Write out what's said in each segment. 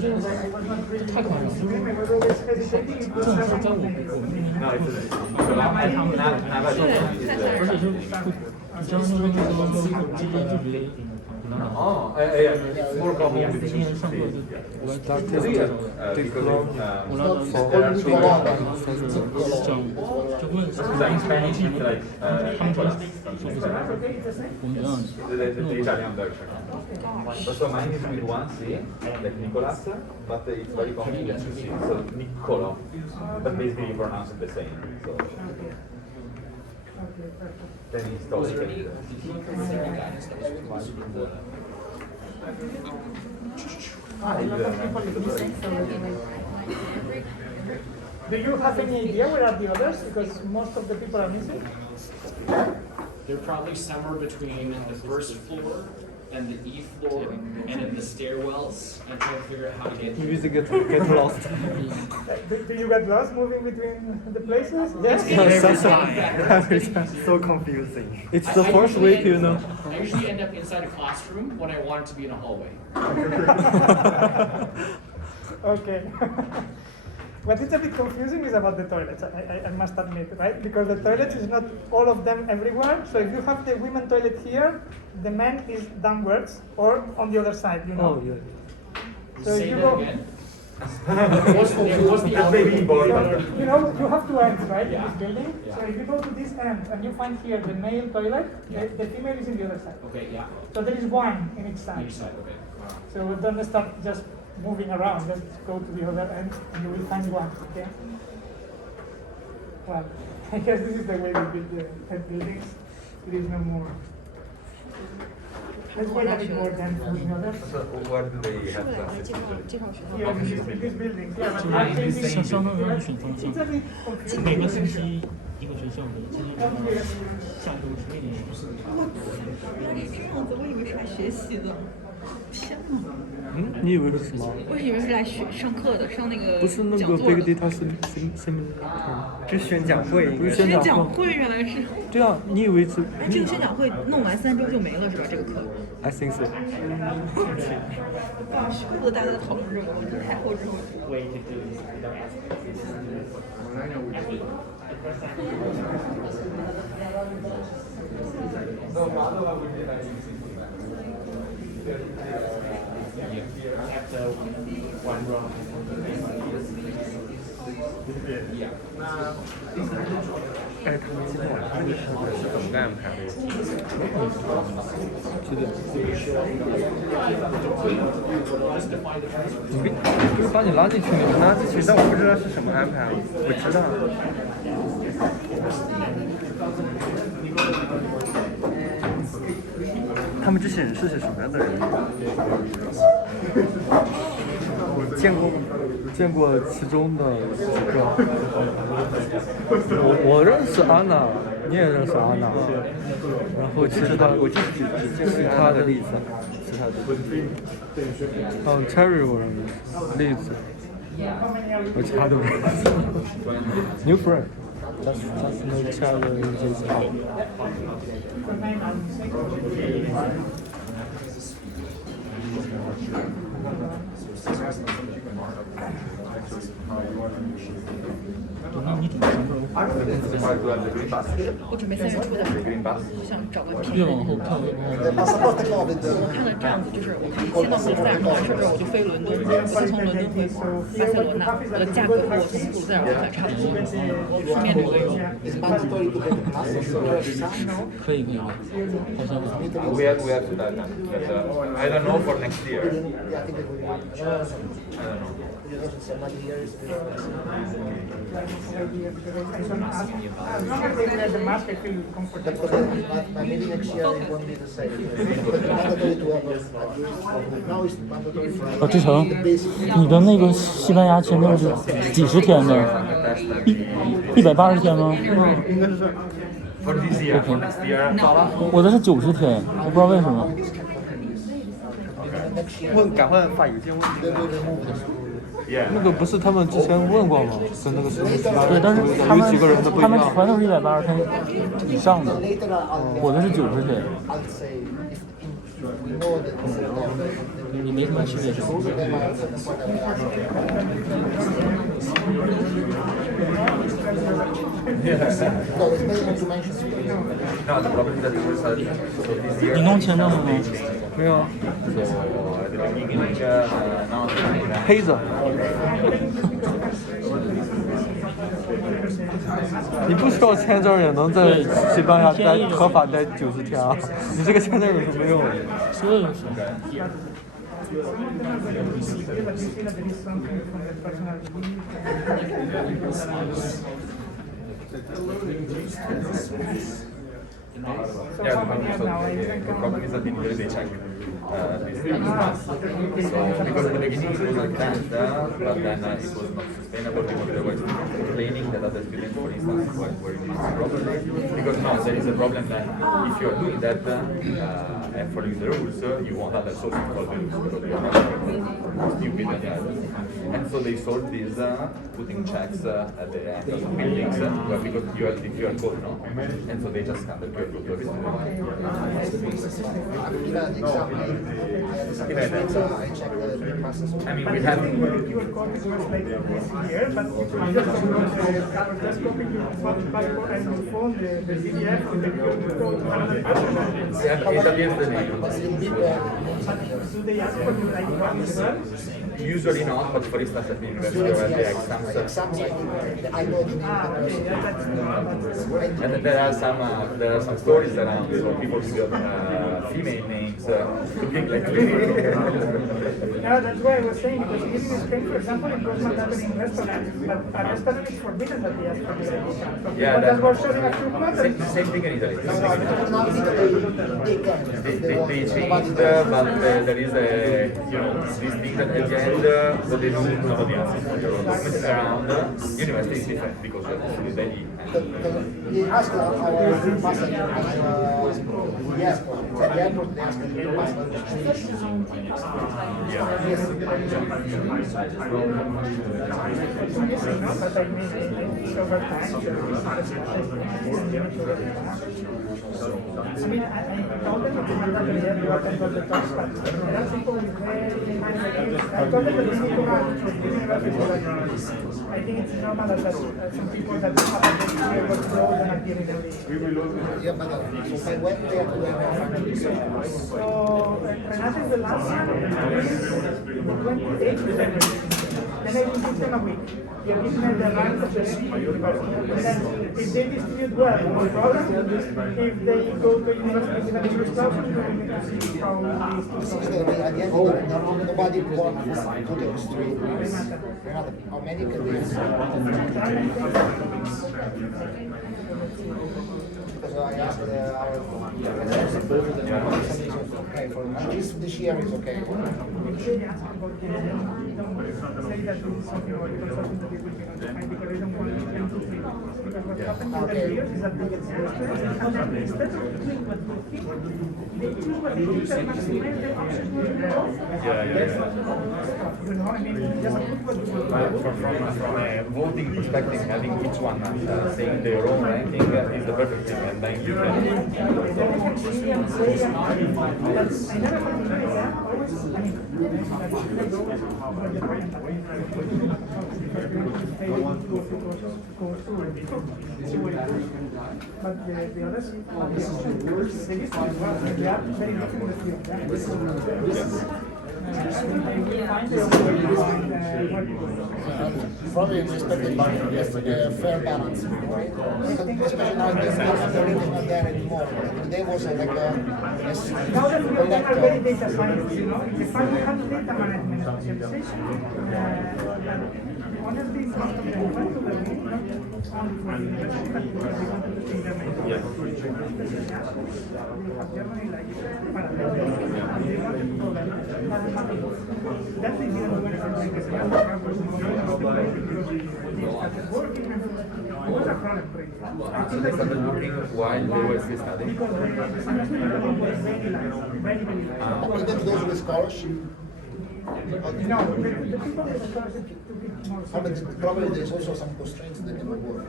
太夸张了，这种是在我们不是就将那个直接就直接。Oh, yeah, it's more common with 今天上课就就问 in Spanish it's like 他们说不行，我们这样 the Italian version. So mine is with one C, like Nicolas, but it's very common with two C, so Niccolo. But basically you pronounce it the same. So then historically. Do you have any idea where are the others? Because most of the people are missing. They're probably somewhere between the first floor and the E floor and in the stairwells and trying to figure out how to get You get lost. Do you get lost moving between the places? Yes. Every time. So confusing. It's the first week, you know. I usually end up inside a classroom when I want it to be in a hallway. Okay. What is a bit confusing is about the toilets, I must admit, right? Because the toilets is not all of them everywhere. So if you have the women toilet here, the men is downwards or on the other side, you know? Oh, yeah. So Say you that go, again. What's the That's maybe important. you know, you have two ends, right, in this building? So if you go to this end and you find here the male toilet, the female is in the other side. Okay, yeah. So there is one in each side. Each side, okay. So don't start just moving around, just go to the other end and you will find one, okay? Well, I guess this is the way we build the head buildings. There is no more. Let's wait a bit more than for the others. So where do they have classes? Here in this building, yeah, but Ah, in this same 相当于选方 it's 向 a，bit confusing. 每个星期一个学校的，今天下周是另一个学校。原来是这样子，我以为是来学习的。天哪！你以为是什么？我以为是来上课的，上那个不是那个讲座 Big 的。 Data Seminar，这宣讲会，不是宣宣讲讲会原来是。对啊，你以为是？哎，这个宣讲会弄完3周就没了是吧？这个课。 I think so。怪不得大家在讨论这个问题，太后知后觉。哎，他们今天晚上是怎么安排的？是的。就是把你拉进去，你们拉进去，但我不知道是什么安排，我知道。他们这些人是些什么样的人？我见过其中的几个。我认识安娜，你也认识安娜。然后其他我就其他的例子，其他的。Cherry 我认识，例子，我其他都不认识。New friend. Just no challenges. The green bus? 我准备3月初的， The green bus? 我想找个越往后看，越往后看。我看的这样子，就是我可以先到布鲁塞尔，弄完事之后我就飞伦敦，我就从伦敦回巴塞罗那，我的价格和我从布鲁塞尔回来差不多，顺便旅个游。可以，好像 We have to that now. But I don't know for next year. I don't know. As long as they wear the mask, I feel comfortable. But maybe next year it won't be the same. It's mandatory to have now it's mandatory for 志成，你的那个西班牙签证是几十天的？180天吗？ For this year, for next year. 我的是90天，我不知道为什么。赶快发邮件问。 Yeah. 那个不是他们之前问过吗？跟那个什么对，但是他们有几个人的不一他们样。传都是180天以上的， later我的是90天。 I'll say if we know that 也没什么区别是吧？ No, it's better to mention. No, the problem is that it was so this year. 你弄签证了吗？没有啊， So at the beginning, no, fine. 黑子。你不需要签证也能在西班牙待合法待90天啊！你这个签证有什么用？所以 But you feel that there is something from the personal Yeah, the problem is that in Italy they check these things. So because at the beginning it was like that, but then it was not sustainable because they were complaining that other students, for instance, were using properly. Because no, there is a problem that if you are doing that and following the rules, you won't have a source to follow the rules because you are not stupid and so they solved this putting checks at the end of buildings where because if you are caught, no, and so they just scan the QR code to every student. I mean, we have. QR code is not like this here, but just copy your passport and your phone, the PDF with the QR code to another person. Yeah, it appears the name. Do they ask for you like one as well? Usually not, but for instance at the university where the exams. Exams, I know the name of the person. That's And then there are some stories around so people with female names looking like me. Yeah, that's why I was saying, because even in Spain, for example, it was not happening in restaurants, but a restaurant is forbidden that they ask for the ID card. So Yeah, people that were serving a food same thing in Italy. They changed, but there is a this thing that at the end what they do nobody else is your documents around university is different because you have to study daily. They asked our passenger at the airport. At the airport, they asked the passenger. I mean, I told them that they have to attend the talks, but there are people with very I told them that they need to manage with university. I think it's normal that some people that have a very clear workload and are giving them the Yeah, but so when they have to have a So, Renata is the last one, the 28th February. Then I will give them a week. You give them the rank of the university. And then if they distribute well, no problem. If they go to university with an English class, we will need to see how these So at the end of the day, nobody walked to the street. How many can they Because I asked our okay for this year is okay. they ask about don't say that this is something or consulting that they will be notified because they don't want to them to think. Because what happens in the years is that they get serious and then instead of doing what they think, they choose what they think that maximize their options moving forward. You know, I mean, just put what you will From a voting perspective, having each one saying their own ranking is the perfect thing, and then you can. But the others, they are very different. Probably expected a fair balance, right? Especially now there's not there anymore. There was like Now that we are very data science, you know, the fact we have data management specialization, honestly, most of them went to the league, not only for the university, but because they wanted to see them. We have Germany like parallel, and they wanted to go there. That they didn't do anything like this. The other part was more about the place because they started working and it was a problem for it. They started working while they were still studying. Because the semester was very light, very light. even those with scholarship. No, the people with scholarship took it more But seriously. probably there's also some constraints that they will work.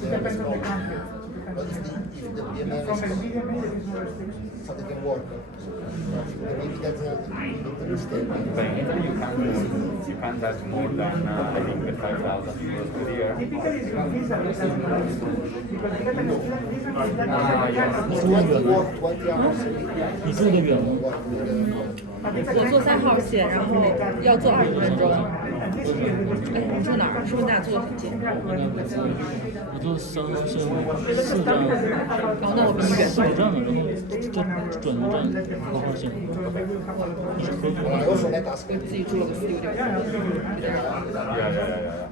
Depends on the country. can But if the BMS from a BMA, there is no restriction. so they can work. Maybe that's the mistake. But in Italy you can't have more than I think 5,000 euros per year. Typically, it's your visa which doesn't work. Because independent student visa is that It's 20 work 20 hours a week. 你住的远吗？ Work with, 我坐3号线，然后要坐20分钟。 and this year,哎，你住哪儿？是不是咱俩住的很近？我住3号线4站，哦，那我比你远。 4站了，然后就转1站5号线。 I also let us 自己住了个studio。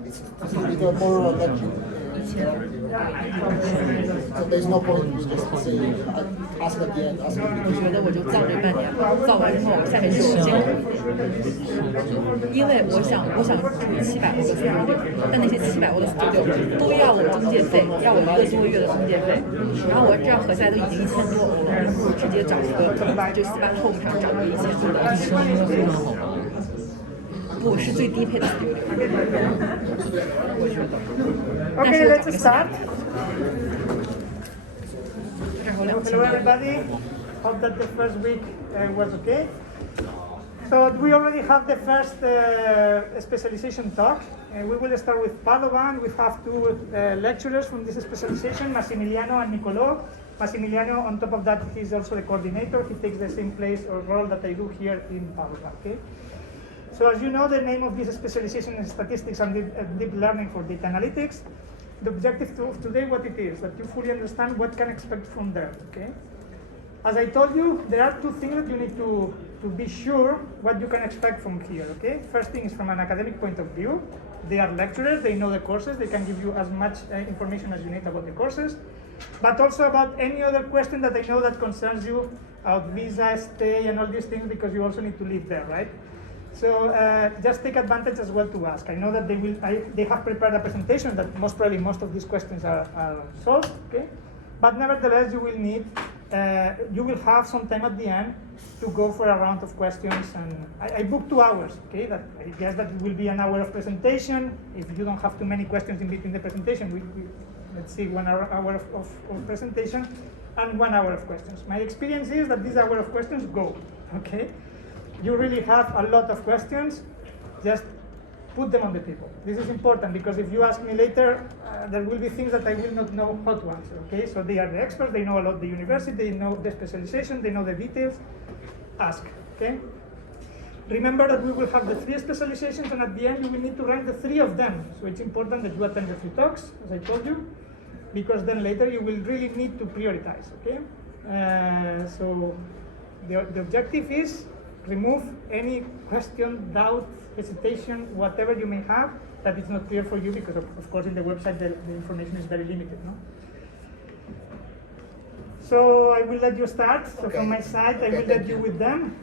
it's a little more like so there's no point in just saying ask at the end, ask at 我觉得我就造这半年，造完之后下面就有监管。因为我想出700欧的 studio， 但那些700欧的 studio 都要我中介费，要我1个多月的中介费，然后我这样合下来都已经1000多欧了，我不如直接找一个就400 home 上找个1000多的，非常好玩。不是最低配的 studio， 我觉得。但是 Okay, 我找 let's 个start. 这儿有2000 Hello, everybody. Hope that the first week was okay. So we already have the first specialization talk. We will start with Padova, and we have two lecturers from this specialization, Massimiliano and Niccolò. Massimiliano, on top of that, he's also the coordinator. He takes the same place or role that I do here in Padova. Okay. So as you know, the name of this specialization is statistics and deep learning for data analytics. The objective of today, what it is, that you fully understand what can expect from there, okay? As I told you, there are two things that you need to be sure what you can expect from here, okay? First thing is from an academic point of view. They are lecturers, they know the courses, they can give you as much information as you need about the courses, but also about any other question that I know that concerns you, about visa, stay, and all these things, because you also need to live there, right? So just take advantage as well to ask. I know that they have prepared a presentation that most probably most of these questions are solved, okay? But nevertheless, you will have some time at the end to go for a round of questions. And I booked 2 hours, okay? That I guess that it will be an hour of presentation. If you don't have too many questions in between the presentation, let's see, 1 hour of presentation and 1 hour of questions. My experience is that this hour of questions go, okay? You really have a lot of questions, just put them on the table. This is important because if you ask me later, there will be things that I will not know how to answer, okay? So they are the experts, they know a lot the university, they know the specialization, they know the details. Ask, okay? Remember that we will have the 3 specializations, and at the end you will need to rank the 3 of them. So it's important that you attend the 3 talks, as I told you, because then later you will really need to prioritize, okay? So the objective is remove any question, doubt, hesitation, whatever you may have that is not clear for you, because of course in the website the information is very limited, no? So I will let you start. So Okay. from my side, I Okay, will thank let you you. with them.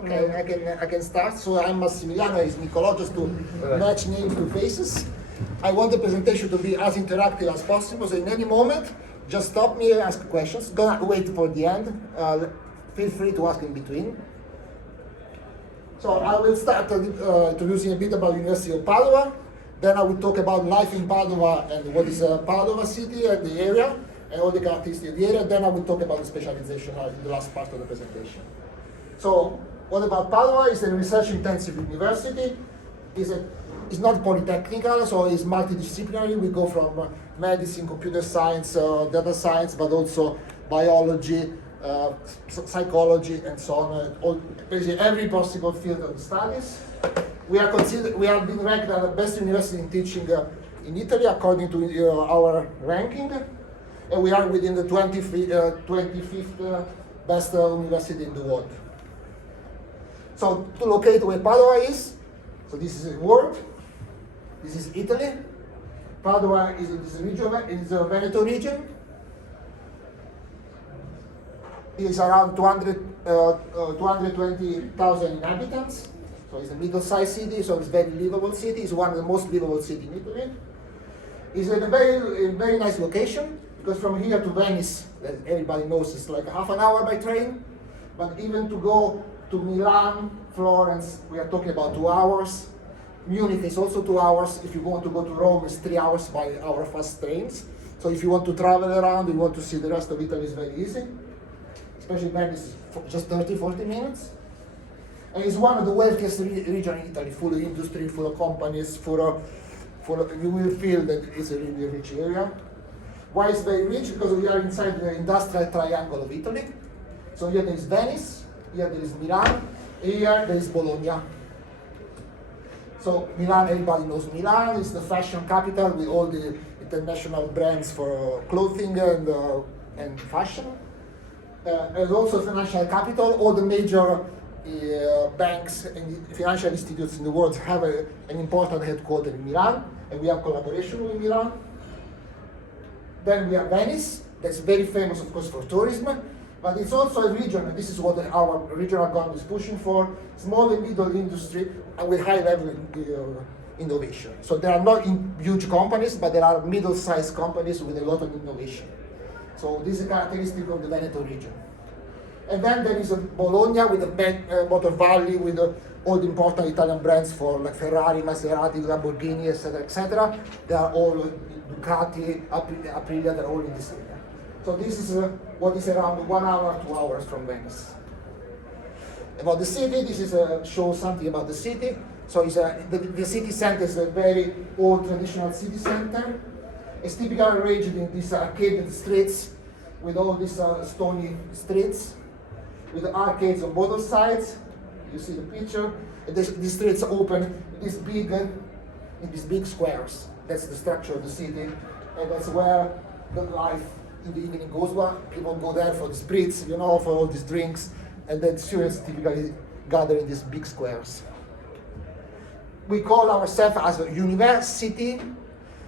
Okay, I can start. So I'm Massimiliano, is Niccolò, just to match names to faces. I want the presentation to be as interactive as possible, so in any moment, just stop me and ask questions. Don't wait for the end. Feel free to ask in between. So I will start introducing a bit about University of Padova. Then I will talk about life in Padova and what is Padova city and the area, and all the characteristics of the area. Then I will talk about the specialization in the last part of the presentation. So what about Padova? It's a research-intensive university. It's not polytechnical, so it's multidisciplinary. We go from medicine, computer science, data science, but also biology, psychology, and so on. Basically every possible field of studies. We have been ranked as the best university in teaching in Italy according to our ranking, and we are within the 25th best university in the world. So to locate where Padova is, so this is the world, this is Italy. Padova is in this region, it is a Veneto region. It is around 220,000 inhabitants. So it's a middle-sized city, so it's a very livable city. It's one of the most livable cities in Italy. It's in a very nice location, because from here to Venice, that everybody knows, it's like half an hour by train. But even to go to Milan, Florence, we are talking about 2 hours. Munich is also 2 hours. If you want to go to Rome, it's 3 hours by our fast trains. So if you want to travel around, you want to see the rest of Italy, is very easy. Especially Venice, for just 30-40 minutes. And it's one of the wealthiest regions in Italy, full of industry, full of companies, you will feel that it's a really rich area. Why it's very rich? Because we are inside the industrial triangle of Italy. So here there is Venice, here there is Milan, here there is Bologna. So Milan, everybody knows Milan, it's the fashion capital with all the international brands for clothing and fashion. And also financial capital, all the major banks and financial institutes in the world have an important headquarters in Milan, and we have collaboration with Milan. Then we have Venice, that's very famous, of course, for tourism, but it's also a region, and this is what our regional government is pushing for, small and middle industry and with high level innovation. So there are not huge companies, but there are middle-sized companies with a lot of innovation. So this is a characteristic of the Veneto region. And then there is Bologna with the Motor Valley with all the important Italian brands for like Ferrari, Maserati, Lamborghini, etc., etc. They are all Ducati, Aprilia, they're all in this area. So this is what is around 1 hour, 2 hours from Venice. About the city, this is shows something about the city. So it's the city center is a very old traditional city center. It's typically arranged in these arcaded streets with all these stony streets with the arcades on both sides. You see the picture. And the streets open in these big squares. That's the structure of the city, and that's where the life in the evening goes. People go there for the spritz, for all these drinks, and then students typically gather in these big squares. We call ourselves as a university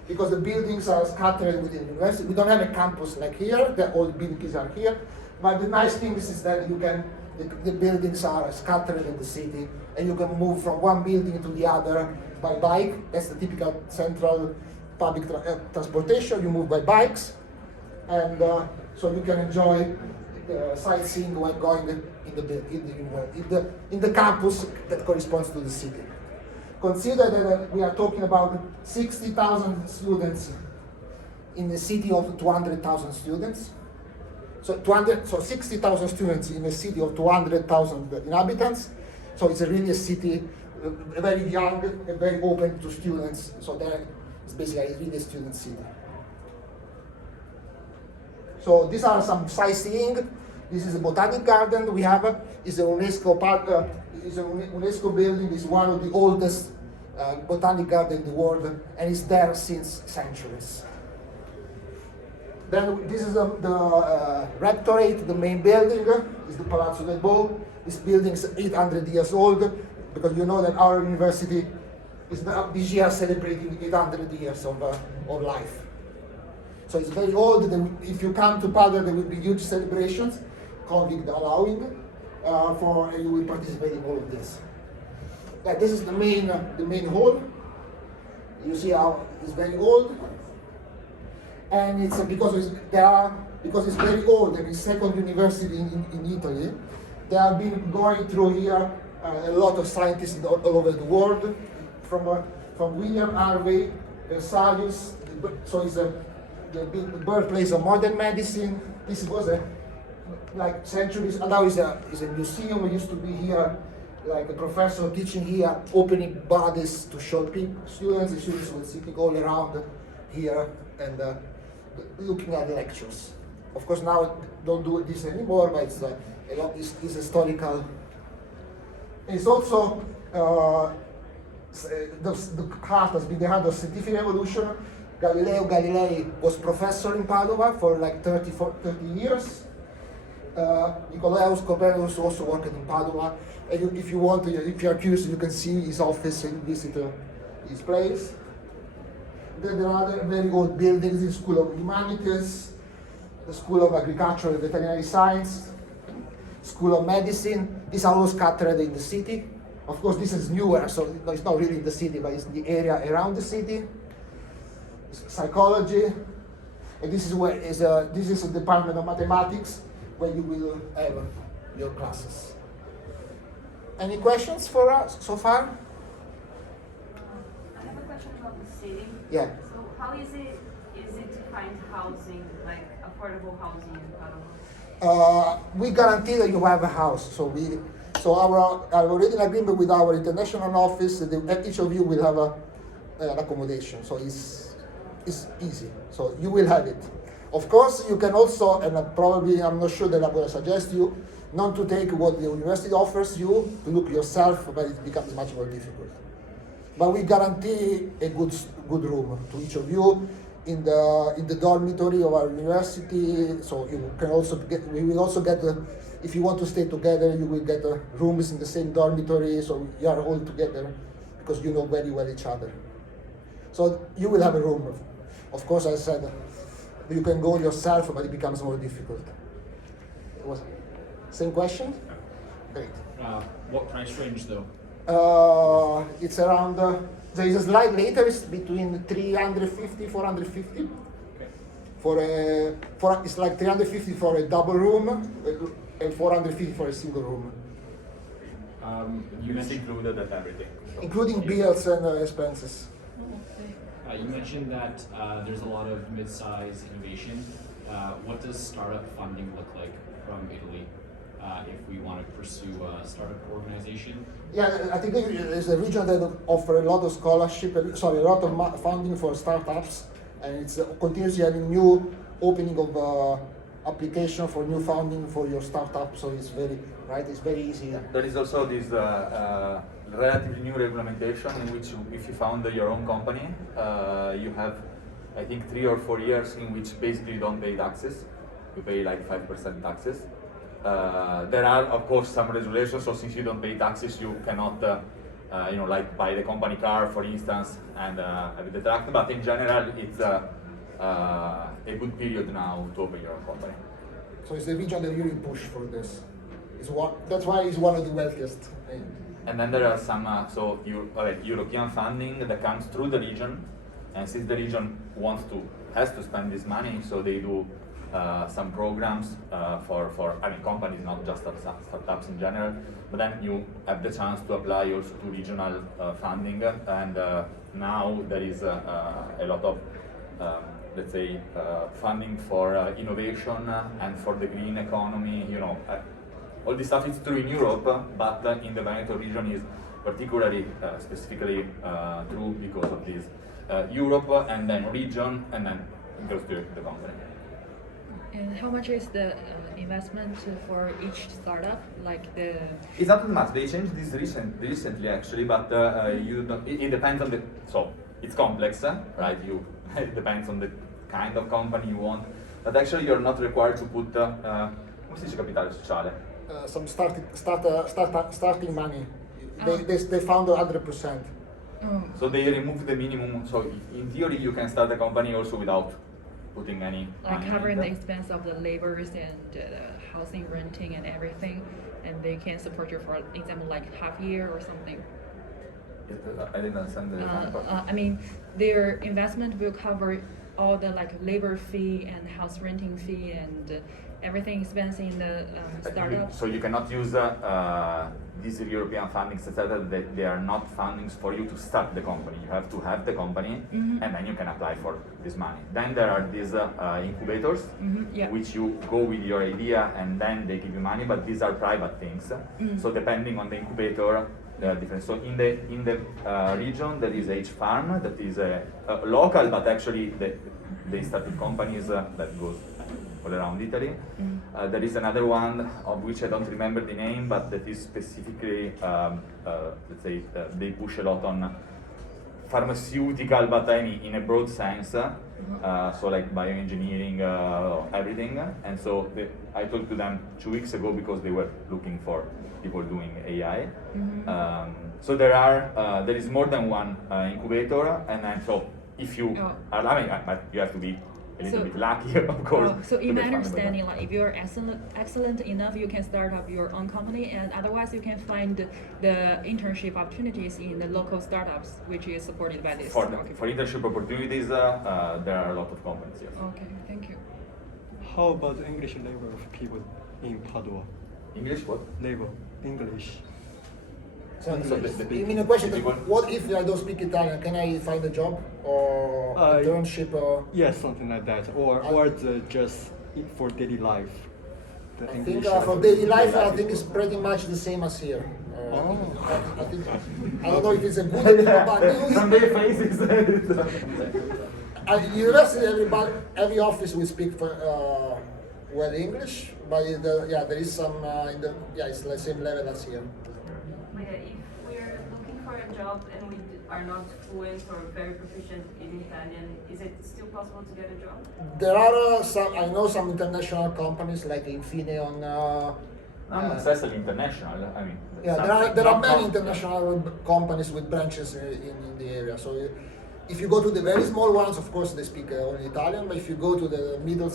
because the buildings are scattered within the university. We don't have a campus like here, all the buildings are here, but the nice thing is that the buildings are scattered in the city, and you can move from one building to the other by bike. That's the typical central public transportation. You move by bikes, and so you can enjoy sightseeing while going in the campus that corresponds to the city. Consider that we are talking about 60,000 students in a city of 200,000 students. So 60,000 students in a city of 200,000 inhabitants. So it's really a city, very young and very open to students. So it's basically really a student city. So these are some sightseeing. This is a botanic garden we have. It's a UNESCO park. It's a UNESCO building. It's one of the oldest botanic gardens in the world, and it's there since centuries. Then this is the rectorate, the main building, is the Palazzo del Bo. This building is 800 years old, because you know that our university is this year celebrating 800 years of life. So it's very old. If you come to Padua, there will be huge celebrations, COVID allowing, and you will participate in all of this. This is the main hall. You see how it's very old. And it's because it's very old and it's second university in Italy. They have been going through here a lot of scientists all over the world, from William Harvey, Vesalius. So it's the birthplace of modern medicine. This was like centuries. And now it's a museum. We used to be here, like a professor teaching here, opening bodies to show students. The students were sitting all around here and looking at lectures. Of course, now don't do this anymore, but it's a lot. It's historical. It's also the heart has been the heart of scientific revolution. Galileo Galilei was professor in Padova for like 30 years. Nicolaus Copernicus also worked in Padova. And if you are curious, you can see his office and visit his place. Then there are other very old buildings, the School of Humanities, the School of Agriculture and Veterinary Science, School of Medicine. These are all scattered in the city. Of course, this is newer, so it's not really in the city, but it's the area around the city. Psychology, and this is a department of mathematics where you will have your classes. Any questions for us so far? I have a question about the city. Yeah. So how is it easy to find housing, like affordable housing in Padova? We guarantee that you have a house. So I've already an agreement with our international office that each of you will have an accommodation. So it's easy. So you will have it. Of course, you can also, and I'm not sure that I'm going to suggest you not to take what the university offers you to look yourself, but it becomes much more difficult. But we guarantee a good room to each of you in the dormitory of our university. So you can also we will also get if you want to stay together, you will get rooms in the same dormitory. So you are all together because you know very well each other. So you will have a room. Of course, I said you can go yourself, but it becomes more difficult. It was same question. Great. What price range though? It's around, there is a slide later, it's between 350, 450. Okay. It's like 350 for a double room and 450 for a single room. You It's mentioned included at everything. Including bills and expenses. you mentioned that there's a lot of mid-size innovation. What does startup funding look like from Italy if we want to pursue a startup organization? Yeah, I think there's a region that offer a lot of scholarship, a lot of funding for startups, and it's continuously having new opening of application for new funding for your startup. So it's very easy. There is also this relatively new regulation in which if you found your own company, you have, I think, 3 or 4 years in which basically you don't pay taxes. You pay like 5% taxes. There are, of course, some regulations. So since you don't pay taxes, you cannot, like buy the company car, for instance, and have it deducted. But in general, it's a good period now to open your own company. So it's the region that really push for this. That's why it's one of the wealthiest. And then there are some European funding that comes through the region, and since the region has to spend this money, so they do some programs for companies, not just startups in general. But then you have the chance to apply also to regional funding, and now there is a lot of funding for innovation and for the green economy. All this stuff is true in Europe, but in the Veneto region is particularly specifically true because of this Europe and then region, and then it goes to the company. And how much is the investment for each startup? It's not that much. They changed this recently actually, but you don't. It depends on the. So it's complex, right? It depends on the kind of company you want, but actually you're not required to put. Come si dice capitale sociale? Some starting money. They found 100%. So they removed the minimum. So in theory, you can start a company also without putting any. Like covering the expense of the labors and the housing, renting, and everything, and they can support you for example like half year or something. I didn't understand the. Their investment will cover all the labor fee and house renting fee and everything expense in the startup. So you cannot use these European fundings, etc. They are not fundings for you to start the company. You have to have the company, and then you can apply for this money. Then there are these incubators, which you go with your idea, and then they give you money. But these are private things. So depending on the incubator, they are different. So in the region, there is H Farm that is local, but actually they started companies that goes all around Italy. There is another one of which I don't remember the name, but that is specifically, they push a lot on pharmaceutical, but in a broad sense, so like bioengineering, everything. And so I talked to them 2 weeks ago because they were looking for people doing AI. So there is more than one incubator, and then so if you but you have to be a little bit lucky, of course. So in my understanding, if you're excellent enough, you can start up your own company, and otherwise you can find the internship opportunities in the local startups, which is supported by this. For internship opportunities, there are a lot of companies. Yes. Okay, thank you. How about the English level of people in Padua? English what? Level, English. So, So you mean a question? What if I don't speak Italian? Can I find a job or internship? Or Yeah, something like that, or just for daily life. The I English think for daily life, I think it's pretty much the same as here. I think I don't know if it's a good or bad news. Sunday faces. At university, every office will speak well English, but there is some it's the same level as here. But yeah, if we're looking for a job and we are not fluent or very proficient in Italian, is it still possible to get a job? There are I know some international companies like Infineon. Not necessarily international. I mean, There are many international companies with branches in the area. So if you go to the very small ones, of course they speak only Italian. But if you go to the middle,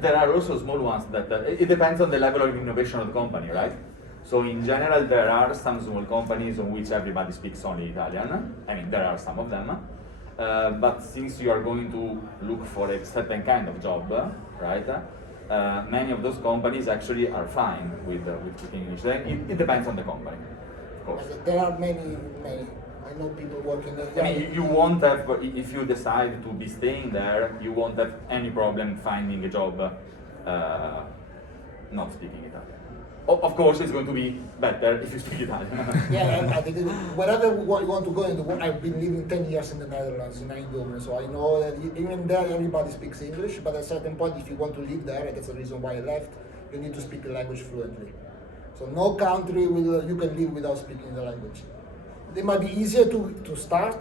there are also small ones that it depends on the level of innovation of the company, right? So in general, there are some small companies on which everybody speaks only Italian. I mean, there are some of them. But since you are going to look for a certain kind of job, right? Many of those companies actually are fine with speaking English. Then it depends on the company, of course. there are many. I know people working there. I mean, you won't have, if you decide to be staying there, you won't have any problem finding a job not speaking Italian. Of course, it's going to be better if you speak Italian. Yeah, I think wherever you want to go in the world, I've been living 10 years in the Netherlands, in Eindhoven, so I know that even there everybody speaks English, but at a certain point, if you want to live there, that's the reason why I left, you need to speak the language fluently. So no country you can live without speaking the language. It might be easier to start,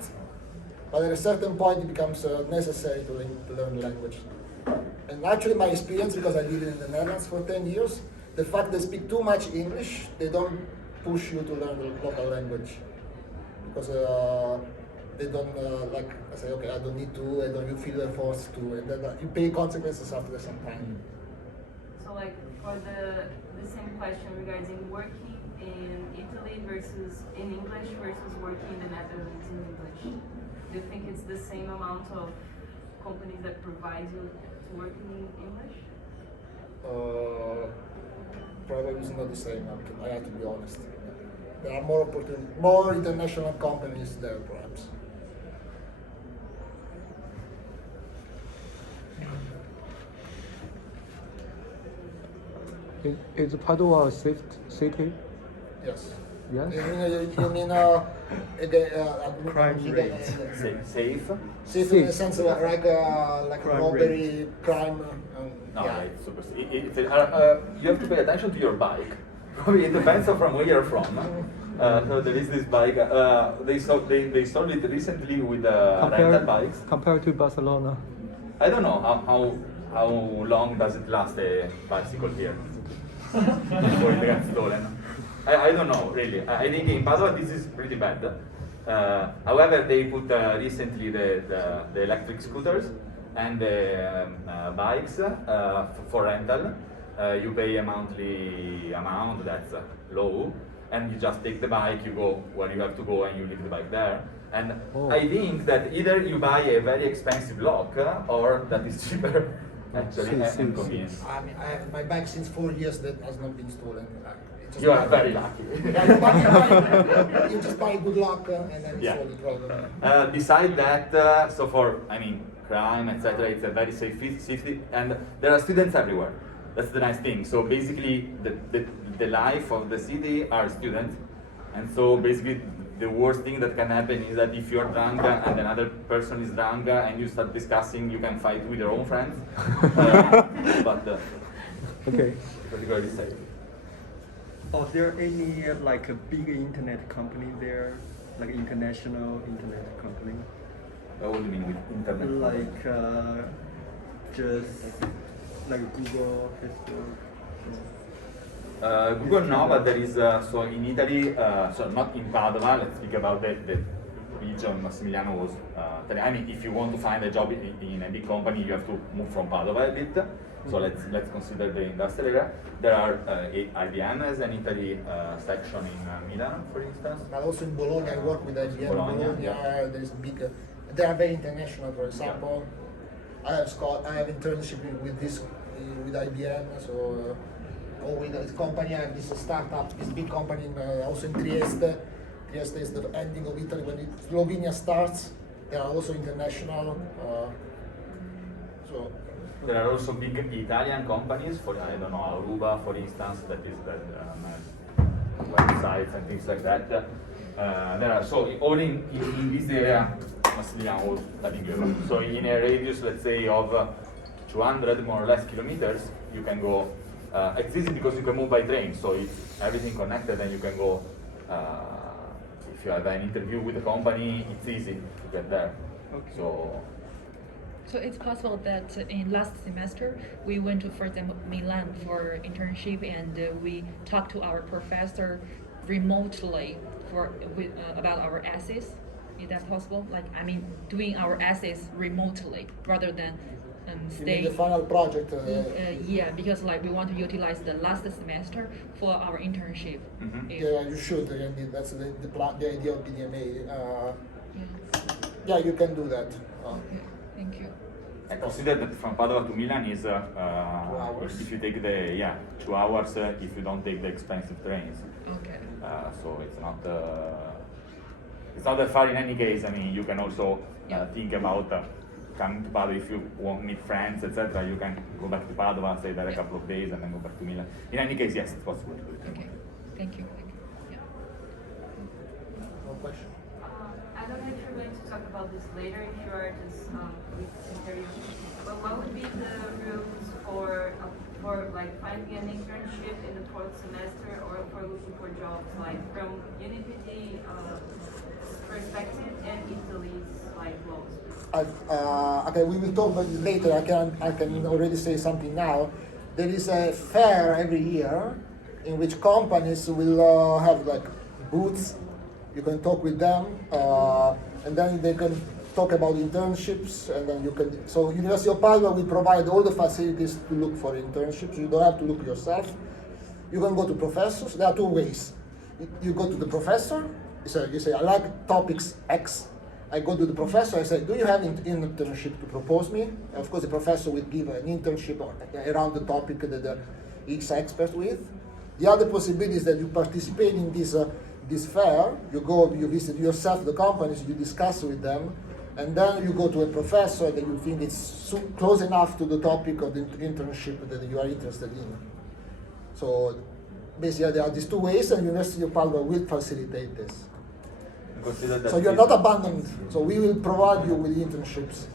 but at a certain point it becomes necessary to learn the language. And actually my experience, because I lived in the Netherlands for 10 years, the fact they speak too much English, they don't push you to learn the local language. Because they don't, like, I say, okay, I don't need to, you feel forced to, and then you pay consequences after some time. So like for the same question regarding working in Italy versus in English versus working in the Netherlands in English, do you think it's the same amount of companies that provide you to work in English? Probably it's not the same. I have to be honest. There are more international companies there, perhaps. Is Padova a safe city? Yes. Yes. You mean Crime rate. Safe? Safe in the sense of like Crime robbery, crime. No, Yeah. right, super. You have to pay attention to your bike. Probably it depends on from where you're from. So there is this bike. They sold it recently with rental bikes. Compared to Barcelona. I don't know how long does it last a bicycle here before it gets stolen. I don't know really. I think in Padova this is pretty bad. However, they put recently the electric scooters and the bikes for rental. You pay a monthly amount that's low, and you just take the bike, you go where you have to go, and you leave the bike there. And I think that either you buy a very expensive lock, or that is cheaper, actually, and convenient. I mean, I have my bike since 4 years that has not been stolen. You are very lucky. You just buy a good lock and then Yeah. solve the problem. Beside that, so for crime, etc., it's a very safe city, and there are students everywhere. That's the nice thing. So basically, the life of the city are students, and so basically the worst thing that can happen is that if you're drunk and another person is drunk and you start discussing, you can fight with your own friends. But Okay. particularly safe. Are there any like a big internet company there, like international internet company? What do you mean with internet? Like just like Google, Facebook. Google no, but there is so in Italy, so not in Padova. Let's speak about the region Massimiliano was. I mean, if you want to find a job in a big company, you have to move from Padova a bit. So let's consider the industrial area. There are IBM has an Italy section in Milan, for instance. But also in Bologna, I work with IBM. Bologna, Bologna, yeah. there is big. They are very international. For example, I have internship with IBM. So or with this company. I have this startup, this big company also in Trieste. Trieste is the ending of Italy when Slovenia starts. They are also international. So there are also big Italian companies, for I don't know, Aruba, for instance, that is that websites and things like that. There are so all in this area, Massimiliano was studying Europe. So in a radius, let's say, of 200 more or less kilometers, you can go. It's easy because you can move by train, so it's everything connected, and you can go. If you have an interview with the company, it's easy to get there. Okay. So it's possible that in last semester we went to, for example, Milan for internship, and we talked to our professor remotely about our essays. Is that possible? Like, I mean, doing our essays remotely rather than you stay. mean the final project? Yeah, because like we want to utilize the last semester for our internship. Mm-hmm. Yeah, you should. Indeed, that's the idea of BDMA. Yeah. Yeah, you can do that. Okay, thank you. I consider that from Padova to Milan is 2 hours. if you take the 2 hours if you don't take the expensive trains. Okay. So it's not that far in any case. I mean, you can also think about coming to Padova if you want to meet friends, etc. You can go back to Padova, stay there a couple of days, and then go back to Milan. In any case, yes, it's possible to do it. Okay, thank you. Yeah. No question. I don't know if you're going to talk about this later, if you are just with this interview, but what would be the rules for like finding an internship in the 4th semester or for looking for jobs, like from Univeristy perspective and Italy's like laws? Okay, we will talk about it later. I can already say something now. There is a fair every year in which companies will have like booths. You can talk with them, and then they can talk about internships, and then you can. So University of Padova will provide all the facilities to look for internships. You don't have to look yourself. You can go to professors. There are 2 ways. You go to the professor. You say, I like topics X. I go to the professor. I say, do you have an internship to propose me? And of course, the professor will give an internship around the topic that he's expert with. The other possibility is that you participate in this fair. You go, you visit yourself the companies, you discuss with them, and then you go to a professor that you think is close enough to the topic of the internship that you are interested in. So basically, there are these 2 ways, and University of Padova will facilitate this. So you're not abandoned. So we will provide you with internships.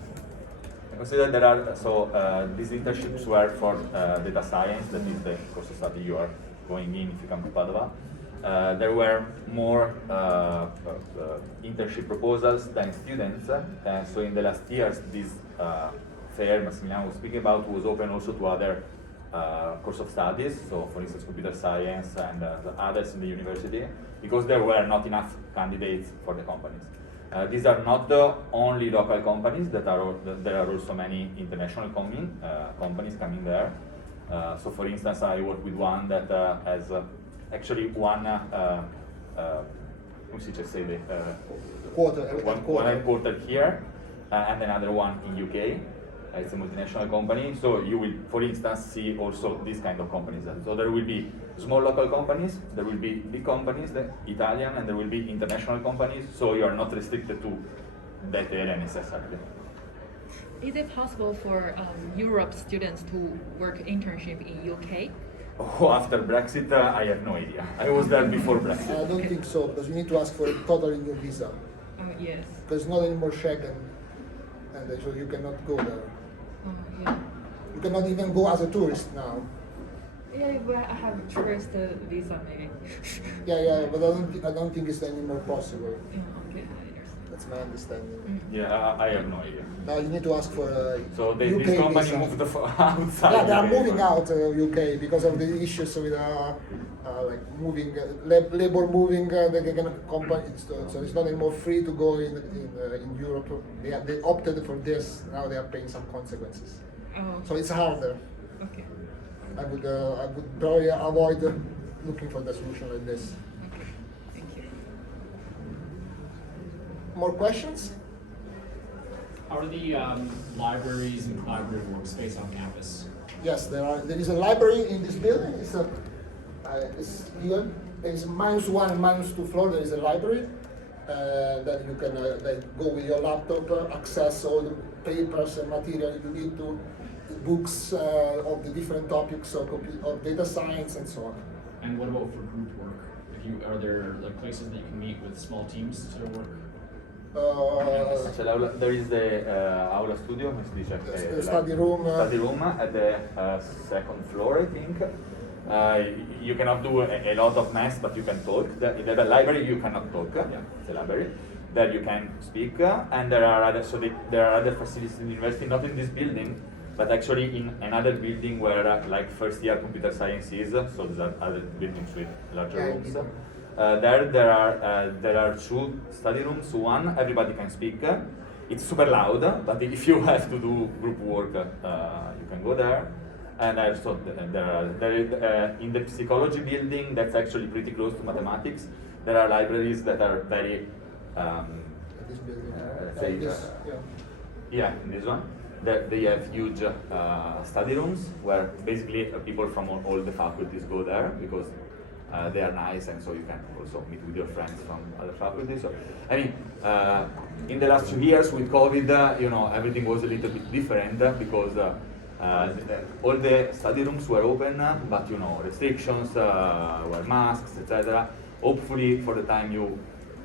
I consider there are these internships were for data science. That is the course of study you are going in if you come to Padova. There were more internship proposals than students. So in the last years, this fair Massimiliano was speaking about was open also to other course of studies. So for instance, computer science and the others in the university, because there were not enough candidates for the companies. These are not the only local companies. There are also many international companies coming there. So for instance, I work with one that has actually one one headquartered here and another one in UK. It's a multinational company, so you will, for instance, see also this kind of companies. So there will be small local companies, there will be big companies, the Italian, and there will be international companies, so you are not restricted to that area necessarily. Is it possible for Europe students to work internship in UK? Oh, after Brexit, I have no idea. I was there before Brexit. I don't think so, because you need to ask for a totally new visa. Oh, yes. Because it's not anymore Schengen, and so you cannot go there. Oh, yeah. You cannot even go as a tourist now. Yeah, but I have tourist visa maybe. Yeah, but I don't think it's anymore possible. Yeah, okay, I understand. That's my understanding. Yeah, I have no idea. Now you need to ask for a So UK this company visa. moved outside. Yeah, they are UK. moving out UK because of the issues with like moving labor moving the company. So it's not anymore free to go in Europe. They opted for this. Now they are paying some consequences. Oh, So it's harder. okay. I would probably avoid looking for the solution like this. Okay, thank you. More questions? How are the libraries and collaborative workspace on campus? Yes, there is a library in this building. It's here. There is -1 and -2 floor. There is a library. That you can go with your laptop, access all the papers and material you need to, books of the different topics of data science and so on. And what about for group work? Are there like places that you can meet with small teams to work? There is the aula studio, the study room. Study room at the second floor, I think. You cannot do a lot of math, but you can talk. In the library, you cannot talk. Yeah, it's a library. There you can speak, and there are other facilities in the university, not in this building, but actually in another building where like first year computer science is. So there are other buildings with larger rooms. There are 2 study rooms. One, everybody can speak. It's super loud, but if you have to do group work, you can go there. And also in the psychology building, that's actually pretty close to mathematics. There are libraries that are very, This building. Yeah, in this one. They have huge study rooms where basically people from all the faculties go there because they are nice, and so you can also meet with your friends from other faculties. So, I mean, in the last 2 years with COVID, everything was a little bit different because all the study rooms were open, but restrictions were masks, etc. Hopefully, for the time you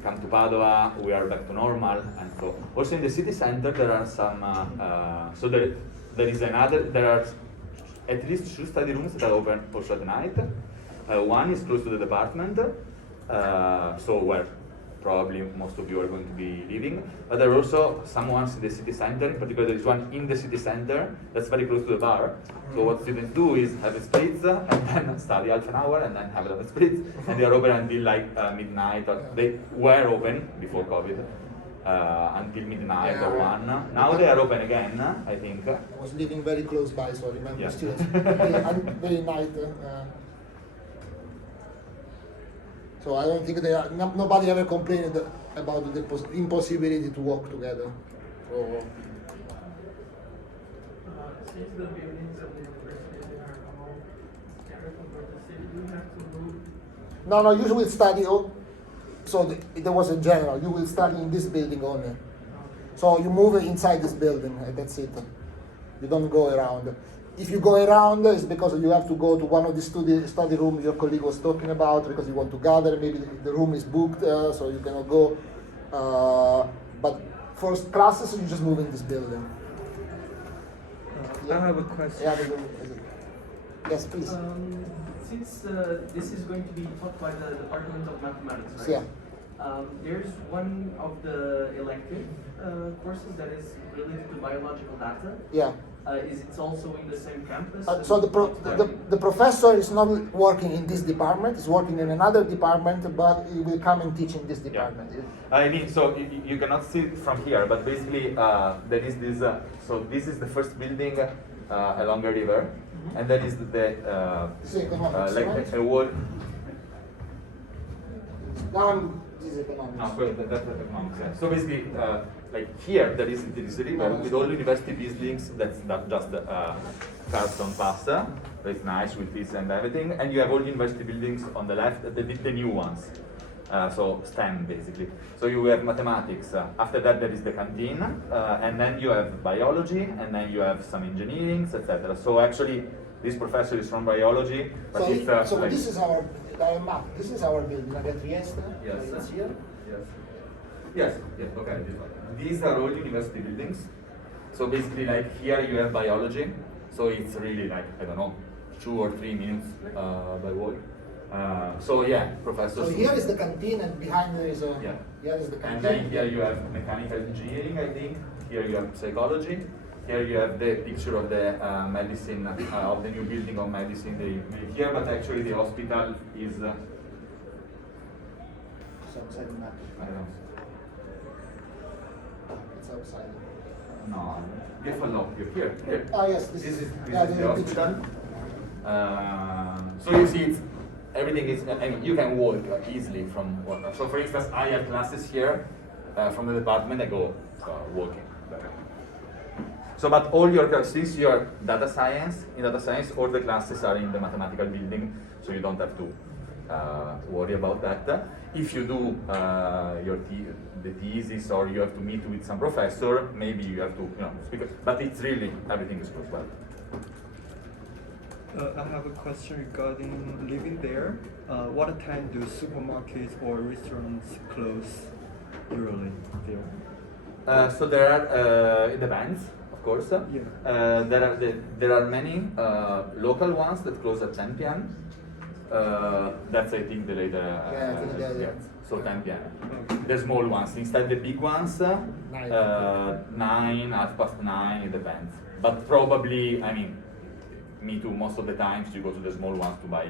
come to Padova, we are back to normal, and so also in the city center there are some. There are at least 2 study rooms that are open also at night. One is close to the department, so where probably most of you are going to be living. But there are also some ones in the city center. In particular, there is one in the city center that's very close to the bar. So what students do is have a spritz and then study half an hour and then have another spritz. And they are open until like midnight. Or they were open before COVID until midnight or 1. Now they are open again, I think. I was living very close by, so I remember students very night. So I don't think nobody ever complained about the impossibility to work together. So, Since the buildings of the university are all scattered over the city, you have to move. no, you will study. There was in general. You will study in this building only. So you move inside this building, and that's it. You don't go around. If you go around, it's because you have to go to one of the study rooms your colleague was talking about, because you want to gather. Maybe the room is booked, so you cannot go. But for classes, you just move in this building. I have a question. Yes, please. Since this is going to be taught by the Department of Mathematics, right? Yeah. There's one of the elective courses that is related to biological data. Yeah. Is it also in the same campus? So the professor is not working in this department, he's working in another department, but he will come and teach in this department. Yeah. I mean, so you cannot see it from here, but basically there is this, so this is the first building along the river, and that is the like right? a wall. This is economics. That's economics. Yeah. So basically, like here, there is the river with all university buildings. That's not just cars on pasta. It's nice with this and everything. And you have all university buildings on the left, the new ones. So STEM basically. So you have mathematics. After that, there is the canteen, and then you have biology, and then you have some engineering, etc. So actually, this professor is from biology, but So like, this is our map. This is our building. Like Trieste. Yes. It's here. Yes. Okay. These are all university buildings. So basically, like here you have biology. So it's really like, I don't know, 2 or 3 minutes by walk. So yeah, professors. So here is the canteen, and behind there is a. Yeah. Here is the canteen. And then here you have mechanical engineering, I think. Here you have psychology. Here you have the picture of the medicine, of the new building of medicine they made here, but actually the hospital is. It's outside the map. I don't know. It's outside. No, you have a look here. Ah yes, this is the hospital. So you see, everything is. I mean, you can walk easily from work. So for instance, I have classes here from the department. I go walking. So, but all your classes, since you're data science, in data science, all the classes are in the mathematical building, so you don't have to worry about that. If you do the thesis or you have to meet with some professor, maybe you have to, speak. But it's really everything is close. Well. I have a question regarding living there. What time do supermarkets or restaurants close usually there? So there are, it depends, of course. Yeah. There are many local ones that close at 10 p.m. That's, I think, the later. Yeah. So 10 p.m. Okay. The small ones. Instead, the big ones, 9, 9:30, it depends. But probably, I mean, me too, most of the times you go to the small ones to buy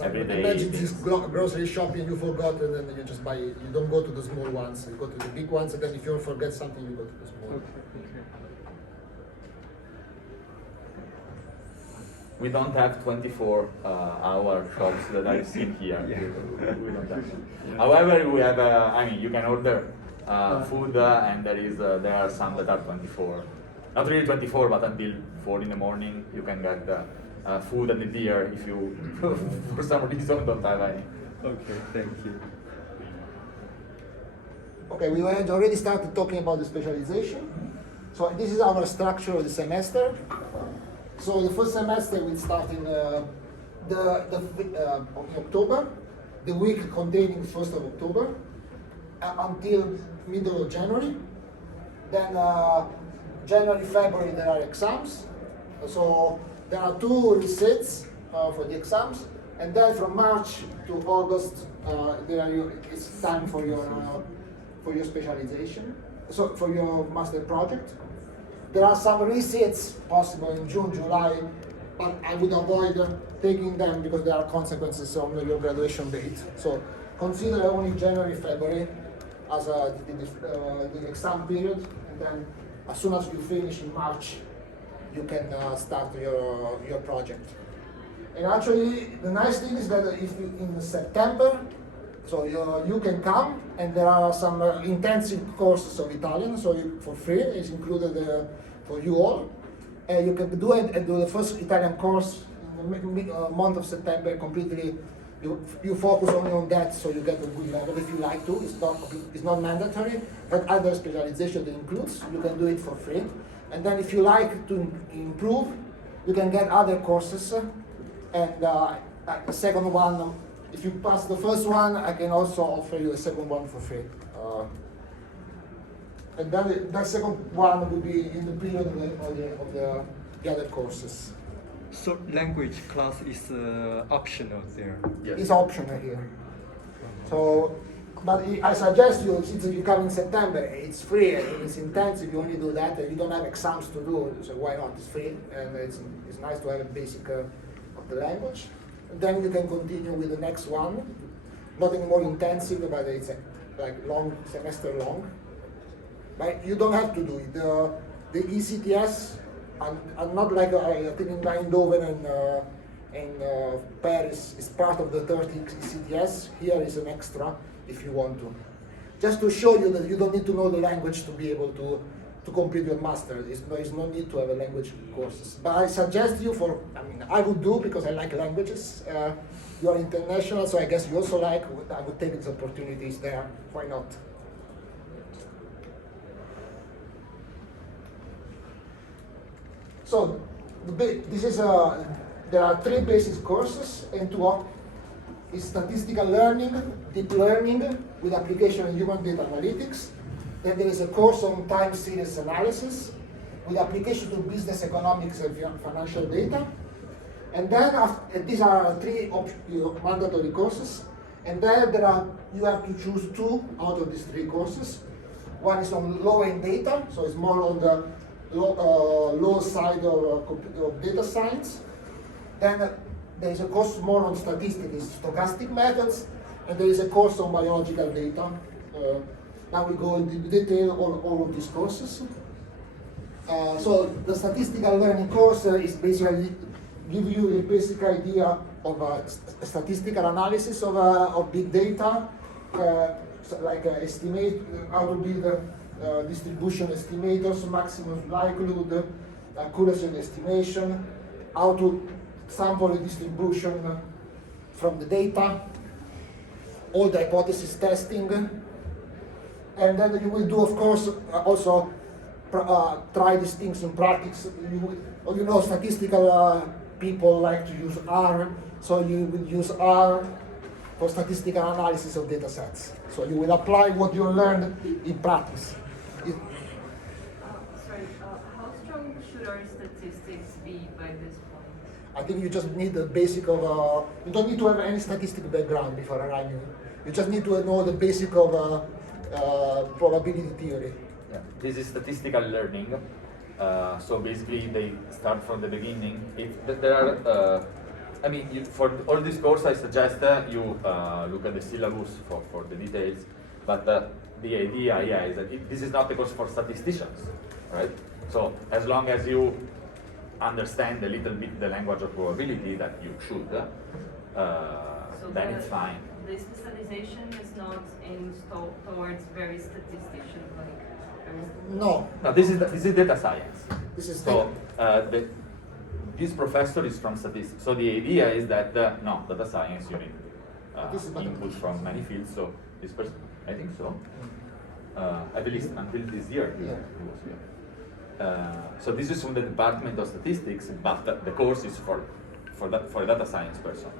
every day. Imagine this grocery shopping you forgot, and then you just buy. You don't go to the small ones. You go to the big ones, and then if you forget something, you go to the small ones. Okay. We don't have 24-hour shops that I've seen here. Yeah. We don't have. Yeah. However, we have. I mean, you can order food, and there are some that are 24. Not really 24, but until 4 in the morning, you can get food and the beer if you, for some reason, don't have any. Okay, thank you. Okay, we had already started talking about the specialization. So this is our structure of the semester. So the first semester will start in October, the week containing 1st of October, until middle of January. Then January, February, there are exams. So there are 2 resets for the exams. And then from March to August, it's time for your specialization, so for your master project. There are some resets possible in June, July, but I would avoid taking them because there are consequences on your graduation date. So consider only January, February as the exam period, and then as soon as you finish in March, you can start your project. And actually, the nice thing is that if you in September, so you can come, and there are some intensive courses of Italian, so for free, it's included for you all. And you can do it and do the first Italian course in the month of September completely. You focus only on that, so you get a good level if you like to. It's not mandatory, but other specialization that includes, you can do it for free. And then if you like to improve, you can get other courses. And the second one, if you pass the first one, I can also offer you a second one for free. And then that second one will be in the period of the other courses. So language class is optional there. Yes. It's optional here. So, but I suggest you, since you come in September, it's free and it's intensive, you only do that, and you don't have exams to do, so why not? It's free, and it's nice to have a basic of the language. And then you can continue with the next one, nothing more intensive, but it's like long, semester long. But you don't have to do it. The ECTS, and not like I think in Eindhoven and Paris is part of the 30 ECTS. Here is an extra if you want to. Just to show you that you don't need to know the language to be able to complete your master. There's no need to have a language courses. But I suggest you I would do because I like languages. You are international, so I guess you also like. I would take these opportunities there. Why not? So there are 3 basic courses, and 2 is statistical learning, deep learning with application in human data analytics. Then there is a course on time series analysis with application to business economics and financial data. And then these are 3 mandatory courses. And then you have to choose 2 out of these 3 courses. One is on low-end data, so it's more on the low side of data science. Then there is a course more on statistics, stochastic methods, and there is a course on biological data. Now we go into detail on all of these courses. So the statistical learning course is basically give you a basic idea of statistical analysis of big data, so like estimate how to build distribution estimators, maximum likelihood, accuracy of estimation, how to sample the distribution from the data, all the hypothesis testing, and then you will do, of course, also try these things in practice. You know, statistical people like to use R, so you will use R for statistical analysis of data sets. So you will apply what you learned in practice. How strong should our statistics be by this point? I think you just need the basic of, you don't need to have any statistical background before arriving. You just need to know the basic of probability theory. Yeah. This is statistical learning. So basically, they start from the beginning. There are, I mean, for all this course, I suggest you look at the syllabus for the details. But the idea, yeah, is that this is not a course for statisticians, right? So as long as you understand a little bit the language of probability that you should, then it's fine. The specialization is not aimed towards very statistician-like. No. No, this is data science. This is so this professor is from statistics. So the idea is that no, data science you need input from many fields. So this person, I think so. At least until this year, he was here. So this is from the Department of Statistics, but the course is for a data science person.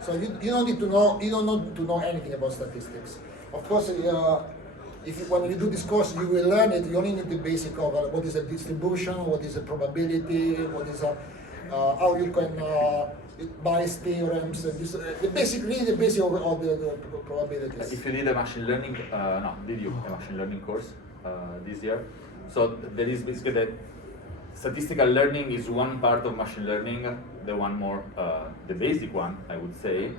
So you don't need to know, you don't need to know anything about statistics. Of course, when you do this course, you will learn it. You only need the basic of what is a distribution, what is a probability, what is how you can bias theorems, and this, basically the basic of the probabilities. If you did a machine learning, did you a machine learning course this year? So there is basically the statistical learning is one part of machine learning, the one more, the basic one, I would say,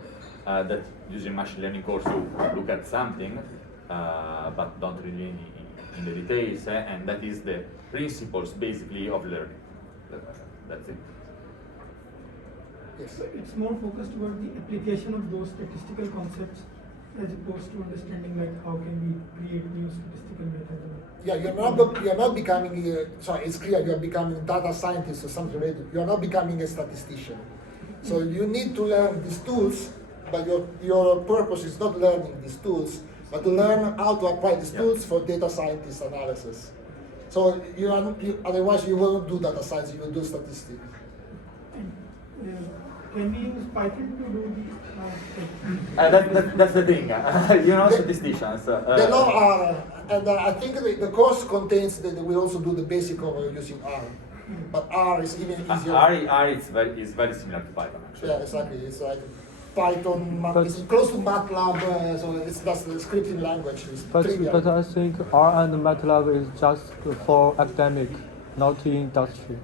that using machine learning course you look at something, but don't really in the details, and that is the principles basically of learning. That's it. Yes. It's more focused toward the application of those statistical concepts as opposed to understanding like how can we create new statistical methods. Yeah, you're not becoming. Sorry, it's clear you are becoming data scientist or something related. You are not becoming a statistician. So you need to learn these tools, but your purpose is not learning these tools, but to learn how to apply these tools for data scientist analysis. So otherwise you will not do data science. You will do statistics. Can we use Python to do the? That's the thing. You know, statisticians. They know R, and I think the course contains that we also do the basic of using R. But R is even easier. R is very similar to Python, actually. Yeah, exactly. It's like Python, it's close to MATLAB, so it's just the scripting language. It's trivial. But I think R and MATLAB is just for academic, not industry.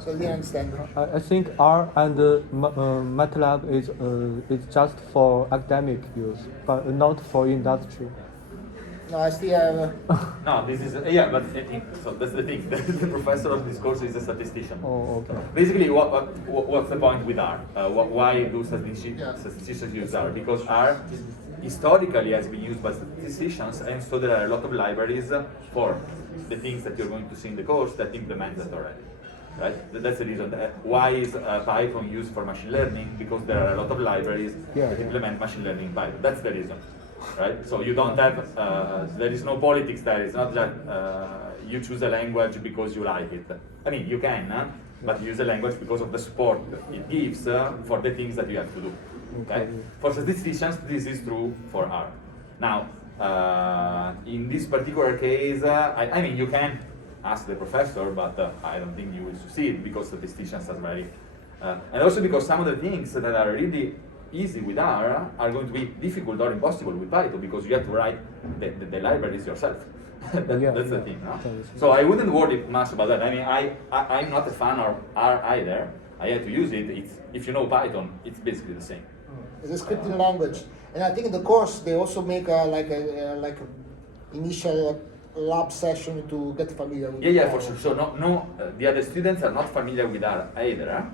So you understand? I think R and MATLAB is just for academic use, but not for industry. No, I still have. No, this is but so that's the thing. The professor of this course is a statistician. Oh, okay. Basically, what's the point with R? Why do statisticians use R? Because R historically has been used by statisticians, and so there are a lot of libraries for the things that you're going to see in the course that implement that already. Right? That's the reason. Why is Python used for machine learning? Because there are a lot of libraries that implement machine learning in Python. That's the reason. Right? So you don't have, there is no politics there. It's not that you choose a language because you like it. I mean, you can, but you use a language because of the support it gives for the things that you have to do. Okay? For statisticians, this is true for R. Now, in this particular case, I mean, you can ask the professor, but I don't think you will succeed because statisticians are very, and also because some of the things that are really easy with R are going to be difficult or impossible with Python because you have to write the libraries yourself. That's the thing. No? So I wouldn't worry much about that. I mean, I'm not a fan of R either. I had to use it. If you know Python, it's basically the same. It's a scripting language, and I think in the course they also make like a initial lab session to get familiar with. Yeah, for sure. So the other students are not familiar with R either.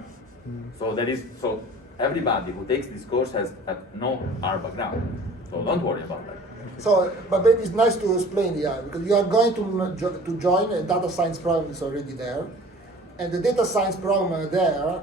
So everybody who takes this course has no R background. So don't worry about that. So, but maybe it's nice to explain here, because you are going to join a data science program is already there, and the data science program there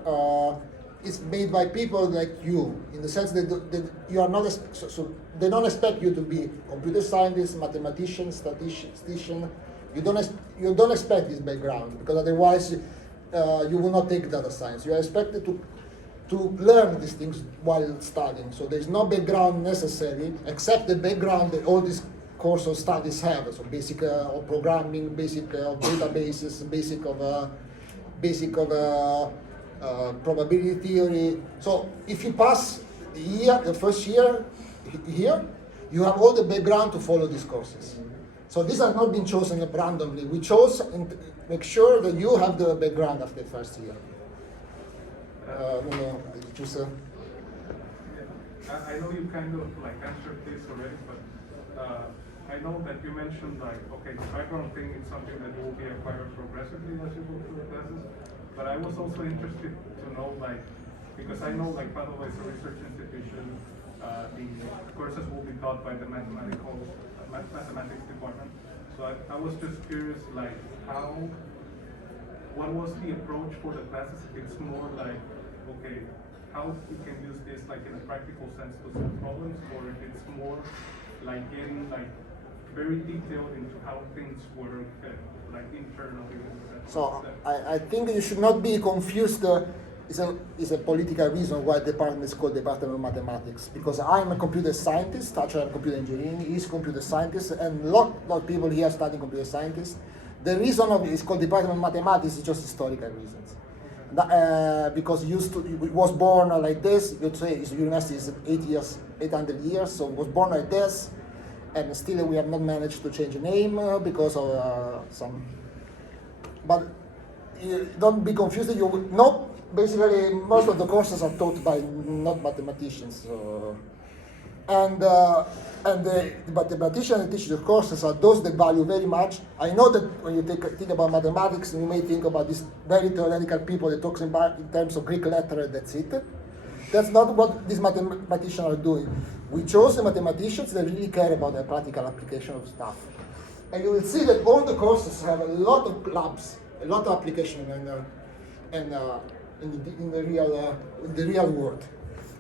is made by people like you, in the sense that you are not, so they don't expect you to be computer scientist, mathematician, statistician. You don't expect this background, because otherwise you will not take data science. You are expected to learn these things while studying. So there's no background necessary, except the background that all these course of studies have. So basic of programming, basic of databases, basic of probability theory. So if you pass the first year here, you have all the background to follow these courses. So these have not been chosen randomly. We chose and make sure that you have the background after the first year. I know you kind of like answered this already, but I know that you mentioned like, okay, the background thing is something that will be acquired progressively as you go through the classes. But I was also interested to know, like, because I know like Padova is a research institution, the courses will be taught by the mathematics department. So I was just curious, like, what was the approach for the classes? If it's more like, okay, how we can use this like in a practical sense to solve problems, or if it's more like getting like very detailed into how things work, like internally. So I think you should not be confused. It's a political reason why the department is called Department of Mathematics, because I'm a computer scientist, actually I'm computer engineering, he's computer scientist, and a lot of people here studying computer scientists. The reason of it's called Department of Mathematics is just historical reasons. Because it was born like this. You'd say its university is 800 years, so it was born like this, and still we have not managed to change the name because of some. But don't be confused. You know, basically most of the courses are taught by not mathematicians, and the mathematicians that teach the courses are those that value very much. I know that when you think about mathematics, you may think about these very theoretical people that talks about in terms of Greek letter, that's it. That's not what these mathematicians are doing. We chose the mathematicians that really care about the practical application of stuff. And you will see that all the courses have a lot of labs, a lot of application in the real world.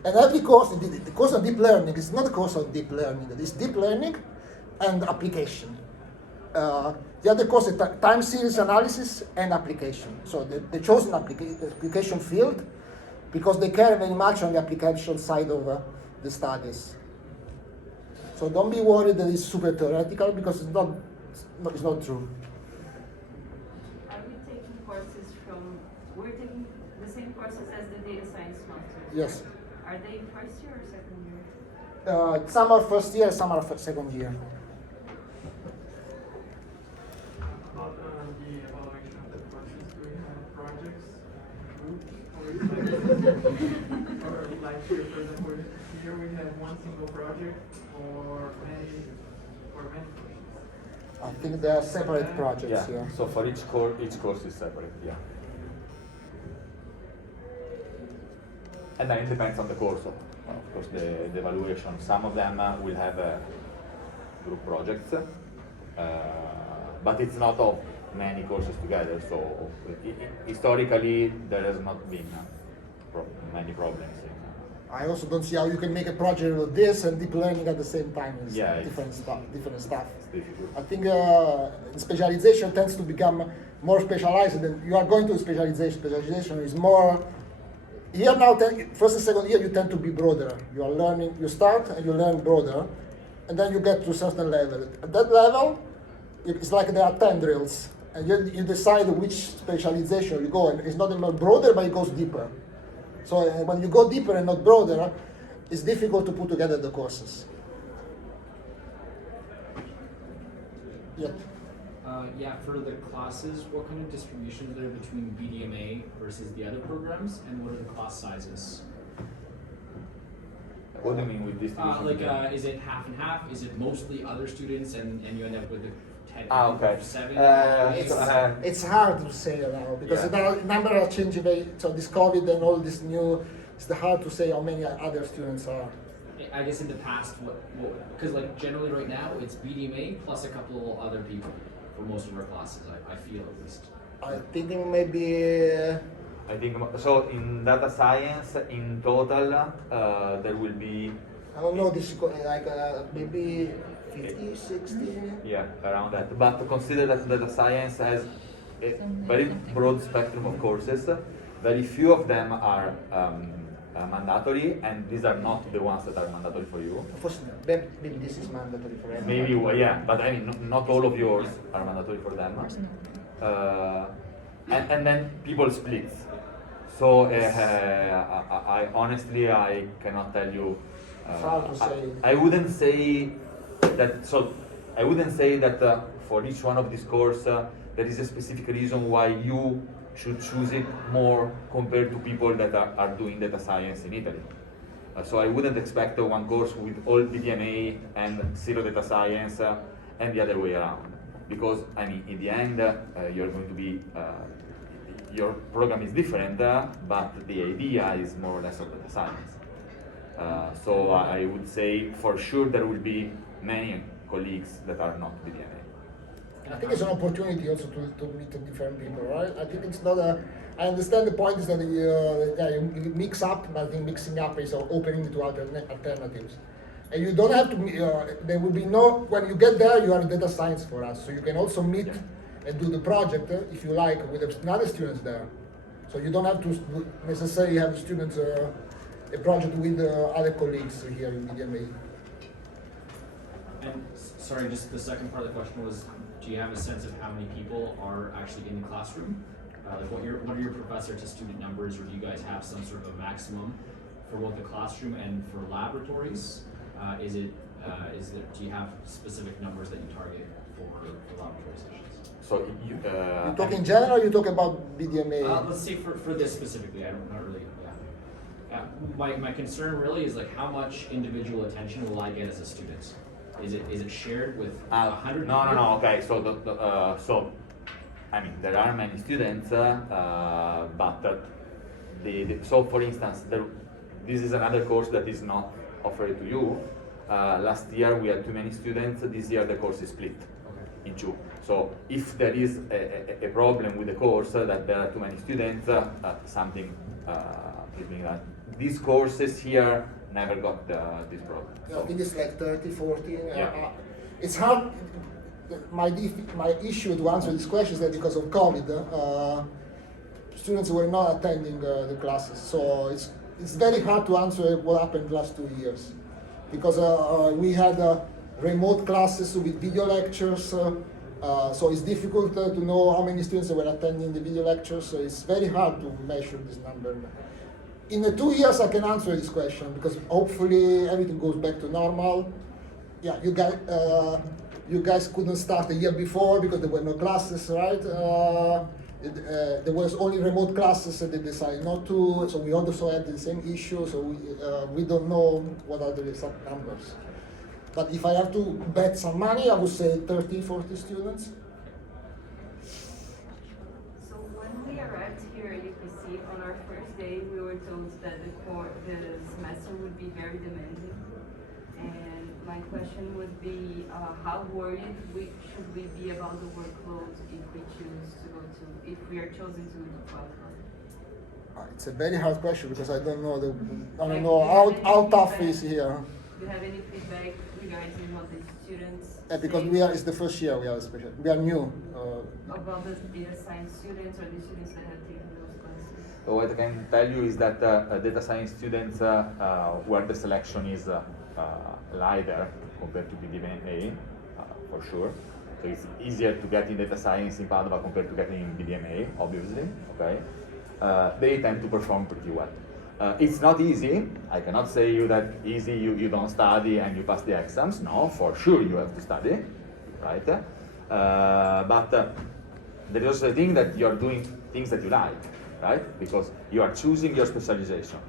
And every course, the course of deep learning is not a course of deep learning. It's deep learning and application. The other course is time series analysis and application. So they chose an application field because they care very much on the application side of the studies. So don't be worried that it's super theoretical, because it's not true. Are we taking courses we're taking the same courses as the data science masters? Yes. Are they first year or second year? Some are first year, some are second year. About the evaluation of the courses, do we have projects, groups, or like here, for example, here we have one single project or many courses? I think they are separate projects. Yeah. So for each course is separate. Yeah. And then it depends on the course, of course, the evaluation. Some of them will have group projects, but it's not of many courses together. So historically, there has not been many problems. I also don't see how you can make a project with this and deep learning at the same time. It's different stuff. It's difficult. I think specialization tends to become more specialized. And you are going to specialization. Specialization is more. Here now, first and second year, you tend to be broader. You are learning. You start and you learn broader, and then you get to a certain level. At that level, it's like there are 10 drills, and you decide which specialization you go. And it's not anymore broader, but it goes deeper. So when you go deeper and not broader, it's difficult to put together the courses. Yeah. Yeah, for the classes, what kind of distribution is there between BDMA versus the other programs, and what are the class sizes? What do you mean with distribution? Is it half and half? Is it mostly other students, and you end up with the 10, okay. 7? It's hard to say now, because the number are changing. So this COVID and all this new, it's hard to say how many other students are. I guess in the past, because like generally right now it's BDMA plus a couple other people for most of our classes. I feel at least. I think maybe. I think so. In data science, in total, there will be. I don't know, this is like maybe 50, 60. Yeah, around that. But consider that data science has a very broad spectrum of courses. Very few of them are mandatory, and these are not the ones that are mandatory for you. Maybe this is mandatory for everyone. Maybe, yeah, but I mean, not all of yours are mandatory for them. And then people split. So I honestly, I cannot tell you. How to say? I wouldn't say that. So I wouldn't say that for each one of these courses there is a specific reason why you should choose it more compared to people that are doing data science in Italy. So I wouldn't expect one course with all BDMA and zero data science and the other way around. Because I mean, in the end, you're going to be, your program is different, but the idea is more or less of data science. So I would say for sure there will be many colleagues that are not BDMA. I think it's an opportunity also to meet different people, right? I think it's not a. I understand the point is that you mix up, but I think mixing up is opening to alternatives. And you don't have to. There will be no. When you get there, you are data science for us, so you can also meet and do the project if you like with another students there. So you don't have to necessarily have students a project with other colleagues here in BDMA. And sorry, just the second part of the question was, do you have a sense of how many people are actually in the classroom? Like what are your professor to student numbers, or do you guys have some sort of a maximum for both the classroom and for laboratories? Do you have specific numbers that you target for laboratory sessions? So you talk in general, or you talk about BDMA? Let's say for this specifically, not really. Yeah. My concern really is like how much individual attention will I get as a student? Is it shared with 100? No. Okay, so so I mean there are many students, but so for instance, this is another course that is not offered to you. Last year we had too many students. This year the course is split in two. So if there is a problem with the course that there are too many students, something is being done. These courses here never got this problem. I think it's like 30, 40. Yeah. It's hard. My issue to answer this question is that because of COVID, students were not attending the classes. So it's very hard to answer what happened the last 2 years. Because we had remote classes with video lectures, so it's difficult to know how many students were attending the video lectures. So it's very hard to measure this number. In the 2 years, I can answer this question because hopefully everything goes back to normal. Yeah, you guys couldn't start a year before because there were no classes, right? There was only remote classes, and they decided not to. So we also had the same issue. So we don't know what are the exact numbers. But if I have to bet some money, I would say 30, 40 students. When we arrived here at UPC on our first day, we were told that the semester would be very demanding. And my question would be, how worried should we be about the workload if we are chosen to do Padova? It's a very hard question because I don't know how tough is here. Do you have any feedback regarding what the students? Because it's the first year we are new. About the data science students or the students that have taken those classes? So what I can tell you is that data science students, where the selection is lighter compared to BDMA, for sure. So it's easier to get in data science in Padova compared to getting in BDMA, obviously. Okay, they tend to perform pretty well. It's not easy. I cannot say you that easy. You don't study and you pass the exams. No, for sure you have to study, right? But there is also a thing that you are doing things that you like, right? Because you are choosing your specialization.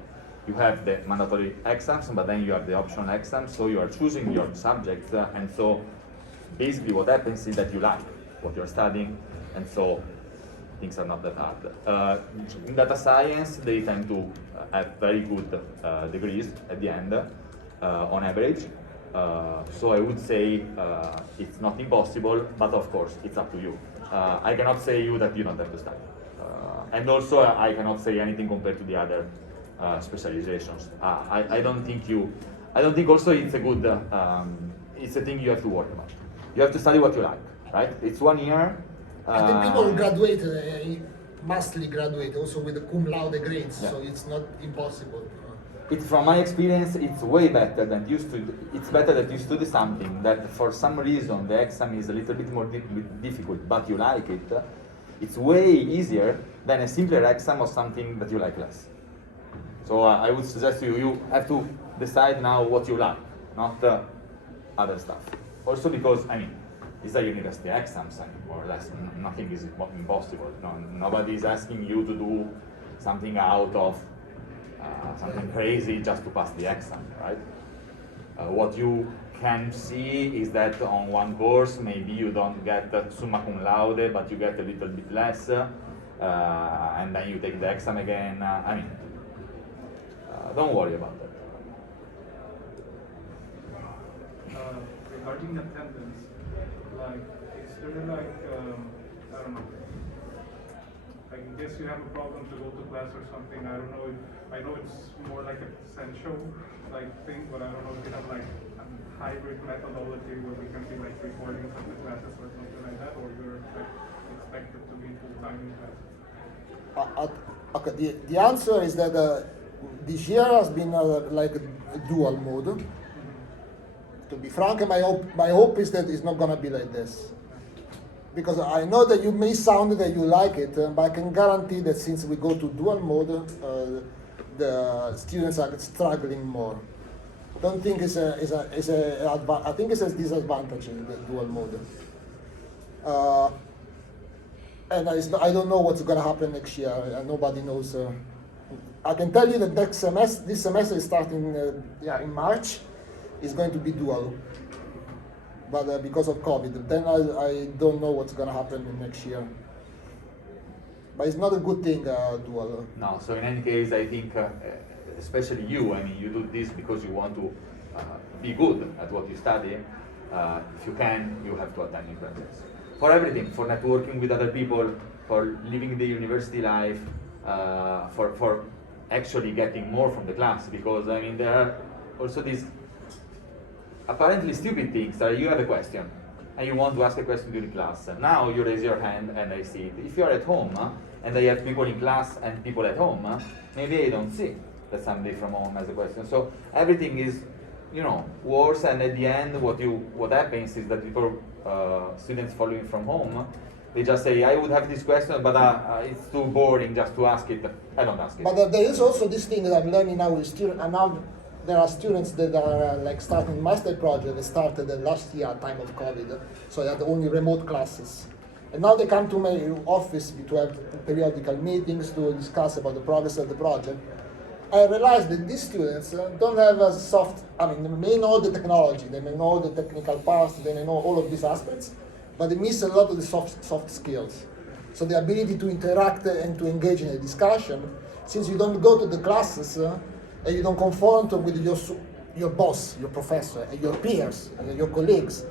You have the mandatory exams, but then you have the optional exams. So you are choosing your subjects, and so basically what happens is that you like what you're studying, and so things are not that hard. In data science, they tend to have very good degrees at the end, on average. So I would say it's not impossible, but of course it's up to you. I cannot say you that you don't have to study. And also I cannot say anything compared to the other specializations. I don't think also it's a good, it's a thing you have to worry about. You have to study what you like, right? It's 1 year. I think people graduate, mostly graduate also with the cum laude grades, Yeah. so it's not impossible. It's from my experience, it's way better than it's better that you study something that for some reason the exam is a little bit more difficult, but you like it. It's way easier than a simpler exam of something that you like less. So I would suggest you have to decide now what you like, not other stuff. Also because, I mean, these are university exams, more or less. Nothing is impossible. No, nobody is asking you to do something out of something crazy just to pass the exam, right? What you can see is that on one course, maybe you don't get summa cum laude, but you get a little bit less, and then you take the exam again. I mean, don't worry about that. Regarding attendance, like, is there like, I don't know, I guess you have a problem to go to class or something. I don't know if, I know it's more like a essential like thing, but I don't know if you have like a hybrid methodology where we can see like recordings of the classes or something like that, or you're like, expected to be full-time in class. Okay, the answer is that this year has been like a dual mode. To be frank, my hope is that it's not gonna be like this. Because I know that you may sound that you like it, but I can guarantee that since we go to dual mode, the students are struggling more. Don't think I think it's a disadvantage in the dual mode. And I don't know what's gonna happen next year. Nobody knows. I can tell you that this semester is starting in March. Is going to be dual, but because of COVID, then I don't know what's going to happen in next year. But it's not a good thing, dual. No, so in any case, I think, especially you, I mean, you do this because you want to be good at what you study. If you can, you have to attend in presence. For everything, for networking with other people, for living the university life, for actually getting more from the class, because I mean, there are also these apparently stupid things that you have a question and you want to ask a question during class. Now you raise your hand and I see it. If you're at home and I have people in class and people at home, maybe I don't see that somebody from home has a question. So everything is, you know, worse, and at the end what happens is that people, students following from home, they just say, I would have this question, but it's too boring just to ask it. I don't ask it. But there is also this thing that I'm learning now with students, and now there are students that are like starting master project. They started last year at time of COVID, so they had only remote classes. And now they come to my office to have periodical meetings to discuss about the progress of the project. I realized that these students don't have a soft, I mean, they may know the technology, they may know the technical parts, they may know all of these aspects, but they miss a lot of the soft skills. So the ability to interact and to engage in a discussion, since you don't go to the classes, and you don't confront with your boss, your professor, and your peers, and your colleagues,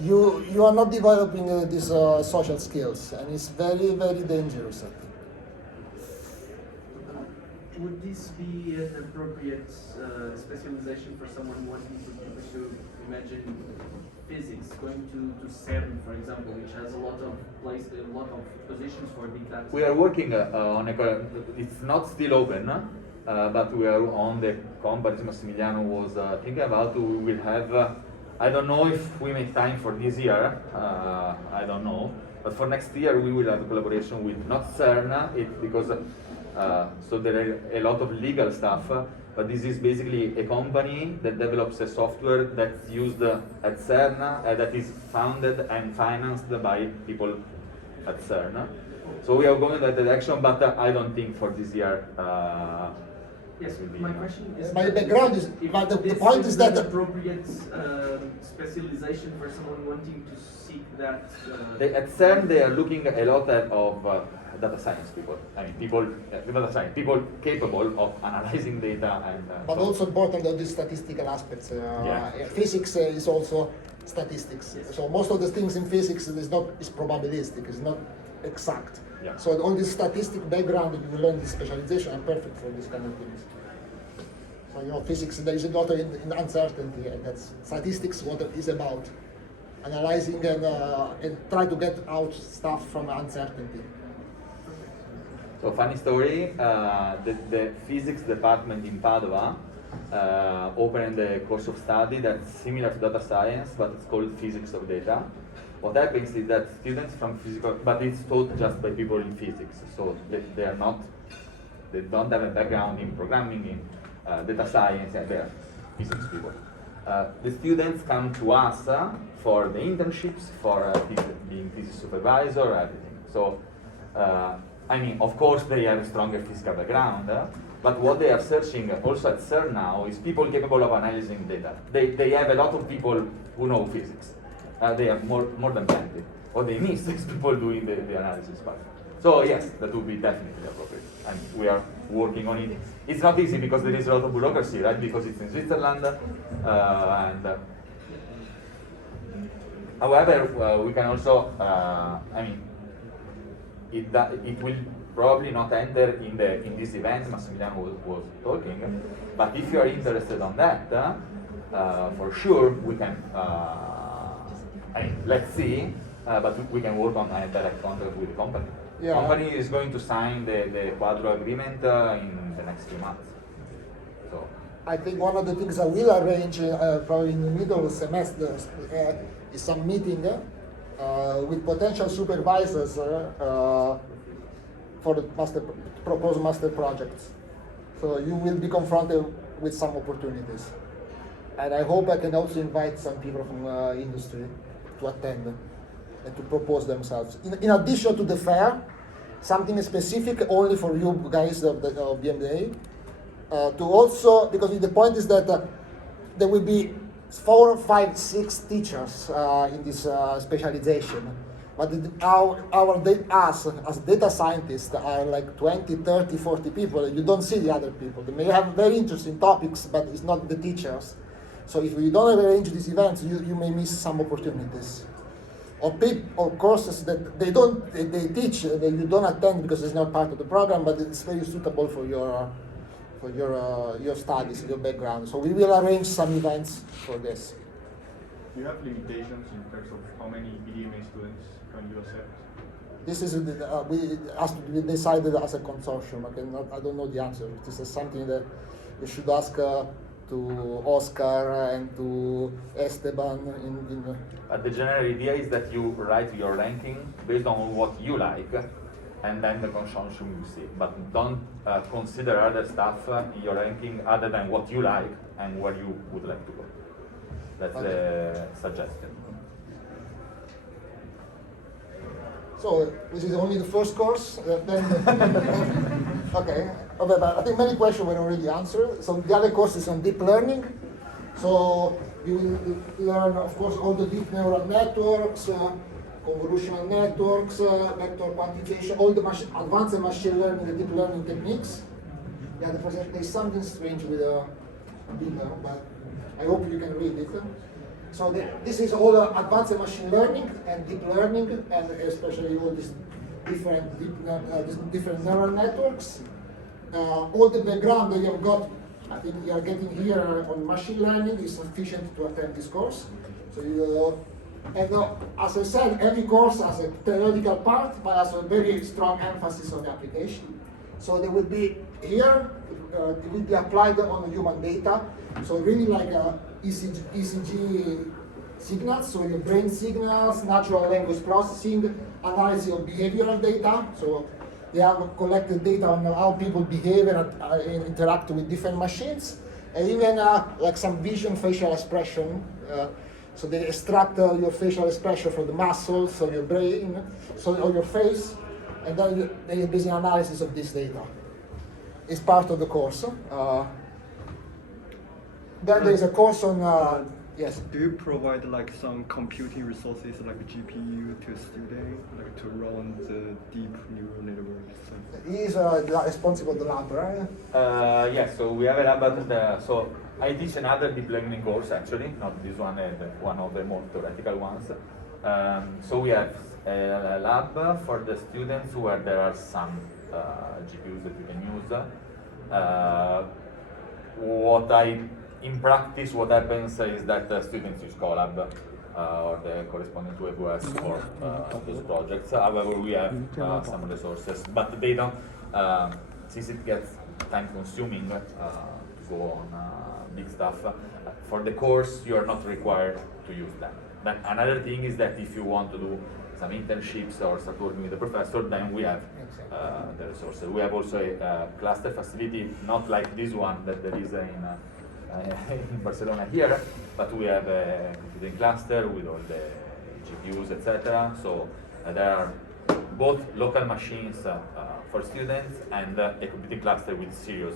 you are not developing these social skills, and it's very, very dangerous, I think. Would this be an appropriate specialization for someone wanting to pursue, imagine, physics, going to CERN, for example, which has a lot of positions for big data? We are working on it's not still open, but we are on the companies Massimiliano was thinking about. We will have, I don't know if we make time for this year, I don't know, but for next year we will have a collaboration with not CERN, because so there are a lot of legal stuff, but this is basically a company that develops a software that's used at CERN, that is founded and financed by people at CERN. So we are going in that direction, but I don't think for this year Yes, will be, my question is. My background is, if but the this point is that an appropriate specialization for someone wanting to seek that. At CERN, they are looking a lot at data science people. I mean, data science people capable of analyzing data and. but also important of the statistical aspects. Physics is also statistics. Yes. So most of the things in physics is probabilistic. It's not exact. Yeah. So all this statistic background that you learn in specialization are perfect for this kind of things. So physics there is a lot in uncertainty, and that's statistics what it is about, analyzing and try to get out stuff from uncertainty. So funny story, the physics department in Padova opened a course of study that's similar to data science, but it's called physics of data. What happens is that students from physical, but it's taught just by people in physics, so they don't have a background in programming, in data science, and they're physics people. The students come to us for the internships, for being physics supervisor, everything. So, I mean, of course they have a stronger physical background, but what they are searching also at CERN now is people capable of analyzing data. They have a lot of people who know physics. They have more than plenty. What they miss is people doing the analysis part. So yes, that would be definitely appropriate. And we are working on it. It's not easy because there is a lot of bureaucracy, right? Because it's in Switzerland. However, we can also, I mean, it will probably not enter in this event Massimiliano was talking, but if you are interested on that, for sure we can, I mean, let's see, but we can work on a direct contract with the company. Yeah. The company is going to sign the Quadro agreement in the next few months. So I think one of the things I will arrange probably in the middle of the semester is some meeting with potential supervisors for the proposed master projects. So you will be confronted with some opportunities. And I hope I can also invite some people from industry to attend and to propose themselves. In addition to the fair, something specific only for you guys of the MBA, to also, because the point is that there will be 4, 5, 6 teachers in this specialization. But us as data scientists are like 20, 30, 40 people. You don't see the other people. They may have very interesting topics, but it's not the teachers. So if we don't arrange these events, you may miss some opportunities. Or courses that they teach that you don't attend because it's not part of the program, but it's very suitable for your studies, your background. So we will arrange some events for this. Do you have limitations in terms of how many BDMA students can you accept? This is we decided as a consortium. I don't know the answer. This is something that you should ask to Oscar and to Esteban. the general idea is that you write your ranking based on what you like, and then the consortium will see. But don't consider other stuff in your ranking other than what you like and where you would like to go. That's a suggestion. So this is only the first course. Then okay. But I think many questions were already answered. So the other course is on deep learning. So you will learn, of course, all the deep neural networks, convolutional networks, vector quantification, all the advanced machine learning and deep learning techniques. Yeah, there's something strange with Beamer, but I hope you can read it. So this is all advanced machine learning and deep learning, and especially all these different neural networks. All the background that you have got, I think you are getting here on machine learning is sufficient to attend this course. So as I said, every course has a theoretical part, but has a very strong emphasis on the application. So they will be here, it will be applied on human data. So really like ECG signals, so your brain signals, natural language processing, analysis of behavioral data. So they have collected data on how people behave and interact with different machines, and even like some vision, facial expression. So they extract your facial expression from the muscles of your brain, so or your face, and then they do an analysis of this data. is part of the course. Then there is a course on, yes. Do you provide like some computing resources like GPU to students, like to run the deep neural networks? He is responsible for the lab, right? Yes, so we have a lab at so I teach another deep learning course actually, not this one, one of the more theoretical ones. So we have a lab for the students where there are some GPUs that you can use. In practice, what happens is that students use Colab or the corresponding to AWS for those projects. However, we have some resources, but they don't, since it gets time consuming to go on big stuff, for the course you are not required to use them. Then another thing is that if you want to do some internships or start working with the professor, then we have the resources. We have also a cluster facility, not like this one that there is in Barcelona here, but we have a computing cluster with all the GPUs, etc. So there are both local machines for students and a computing cluster with serious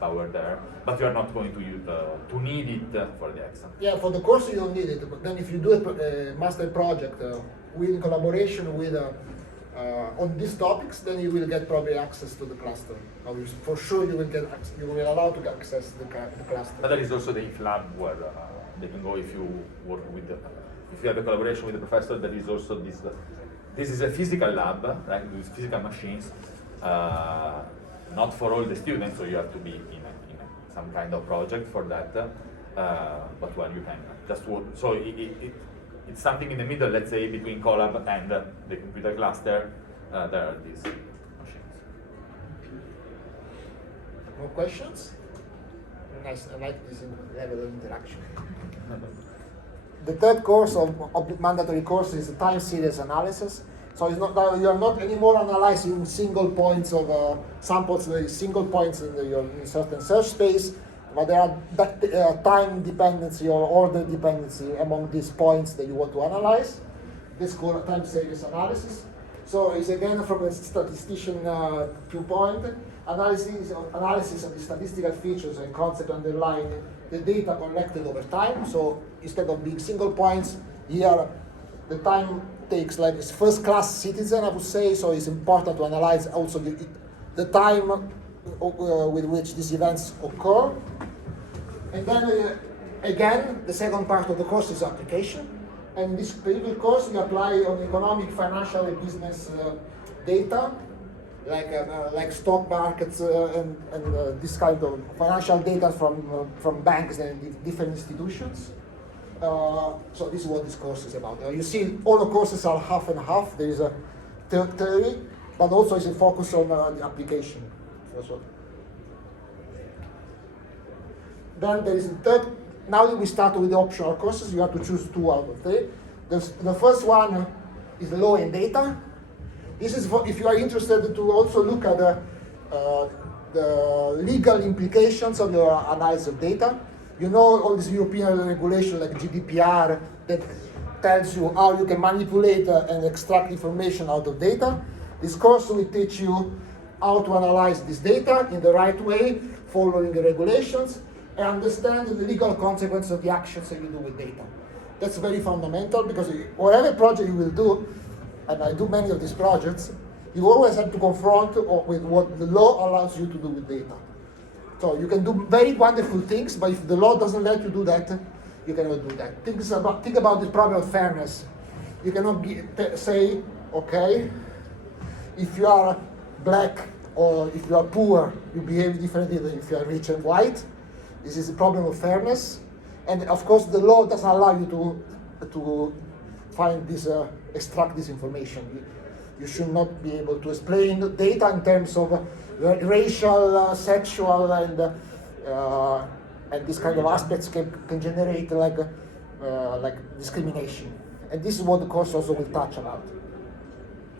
power there. But you are not going to need it for the exam. Yeah, for the course you don't need it. But then if you do a master project in collaboration with on these topics, then you will get probably access to the cluster. For sure, you will get you will be allowed to access the cluster. But there is also the IF lab where they can go if you work with if you have a collaboration with the professor. There is also this. This is a physical lab, like with physical machines, not for all the students. So you have to be in some kind of project for that. But well, you can just work. So it's something in the middle, let's say, between Colab and the computer cluster. There are these machines. More questions? Nice, I like this level of interaction. The third course of mandatory course is time series analysis. So it's not you are not anymore analyzing single points of samples, single points in your certain search space. But there are time dependency or order dependency among these points that you want to analyze. This is called time series analysis. So it's again from a statistician viewpoint, analysis of the statistical features and concepts underlying the data collected over time. So instead of being single points, here the time takes like it's first-class citizen, I would say. So it's important to analyze also the time with which these events occur. And then again, the second part of the course is application. And this particular course we apply on economic, financial, and business data, like stock markets and this kind of financial data from banks and different institutions. So this is what this course is about. You see, all the courses are half and half. There is a theory, but also is a focus on the application. Then there is a third. Now we start with the optional courses. You have to choose 2 out of 3. The first one is law and data. This is for if you are interested to also look at the legal implications of your analysis of data. You know all this European regulation like GDPR that tells you how you can manipulate and extract information out of data. This course will teach you how to analyze this data in the right way, following the regulations, and understand the legal consequences of the actions that you do with data. That's very fundamental because whatever project you will do, and I do many of these projects, you always have to confront with what the law allows you to do with data. So you can do very wonderful things, but if the law doesn't let you do that, you cannot do that. Think about the problem of fairness. You cannot say, okay, if you are black or if you are poor, you behave differently than if you are rich and white. This is a problem of fairness. And of course, the law doesn't allow you to find this, extract this information. You should not be able to explain the data in terms of racial, sexual, and this kind of aspects can generate like discrimination. And this is what the course also will touch about.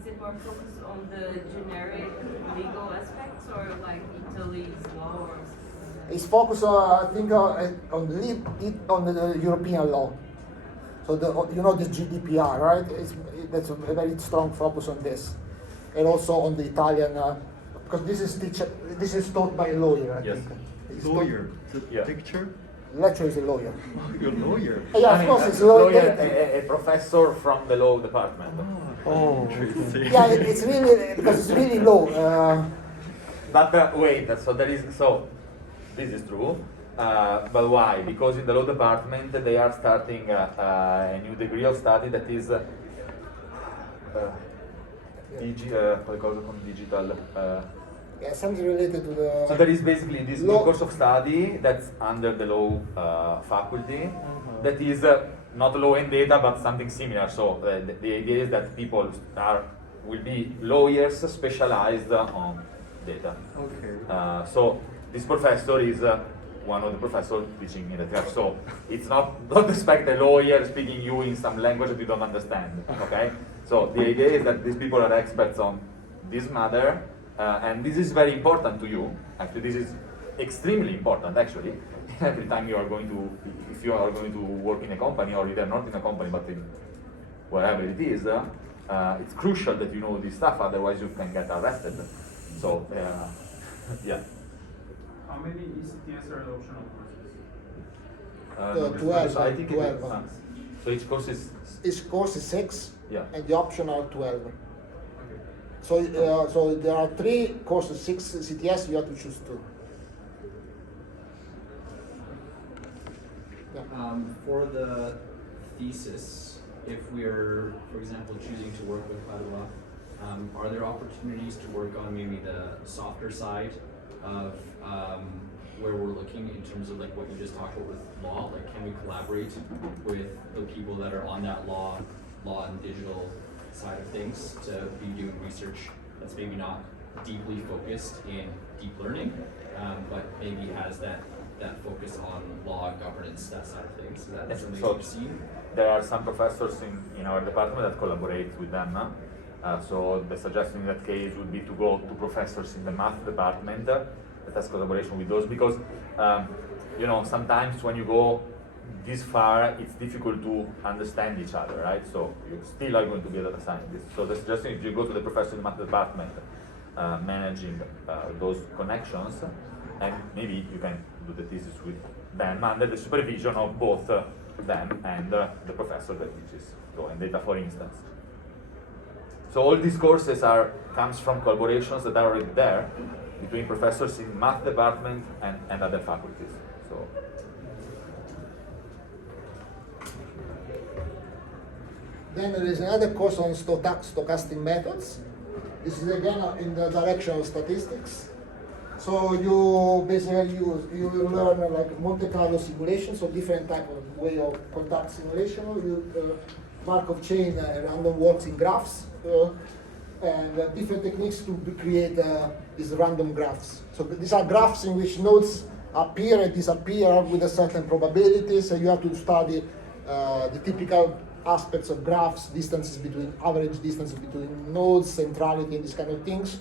Is it more focused on the generic legal aspects or like Italy's law or something? It's focused, I think, on the European law. So you know the GDPR, right? That's a very strong focus on this, and also on the Italian Because this is taught by a lawyer, I Yes. think. It's Lawyer, the Yeah. picture. Lecturer is a lawyer. You're a lawyer. Yeah, of course, it's a lawyer. a professor from the law department. Oh. Interesting. Yeah, it's really, because it's really low. But wait, this is true. But why? Because in the law department they are starting a new degree of study that is qualcosa con digital. Yeah, something related to the. So there is basically this new Law. course of study that's under the law faculty that is not law and data but something similar. So the idea is that people will be lawyers specialized on data. Okay. So this professor is one of the professors teaching in the class. So it's don't expect a lawyer speaking you in some language that you don't understand. Okay. So the idea is that these people are experts on this matter. And this is very important to you. Actually, this is extremely important. Actually, every time you are going to, if you are going to work in a company, or either not in a company, but in wherever it is, it's crucial that you know this stuff. Otherwise, you can get arrested. So, yeah. How many ECTS are optional courses? 12. I think 12. So each course is. Each course is 6, Yeah. and the optional 12. Okay. So there are 3 courses, 6 CTS. You have to choose 2. Yeah. For the thesis, if we're, for example, choosing to work with Padova, are there opportunities to work on maybe the softer side of where we're looking in terms of like what you just talked about with law? Like, can we collaborate with the people that are on that law and digital side of things to be doing research that's maybe not deeply focused in deep learning, but maybe has that focus on law, governance, that side of things? Is that something So you've seen? there are some professors in our department that collaborate with them. So the suggestion in that case would be to go to professors in the math department that has collaboration with those, because sometimes when you go this far, it's difficult to understand each other, right? So you still are going to be a data scientist. So the suggestion is you go to the professor in the math department managing those connections, and maybe you can do the thesis with them under the supervision of both them and the professor that teaches law and data, for instance. So all these courses comes from collaborations that are already there between professors in math department and other faculties. So. Then there is another course on stochastic methods. This is again in the direction of statistics. So you basically you learn like Monte Carlo simulation, so different type of way of conduct simulation. You Markov chain random walks in graphs, and different techniques to create these random graphs. So these are graphs in which nodes appear and disappear with a certain probability. So you have to study the typical aspects of graphs, average distances between nodes, centrality, and these kind of things.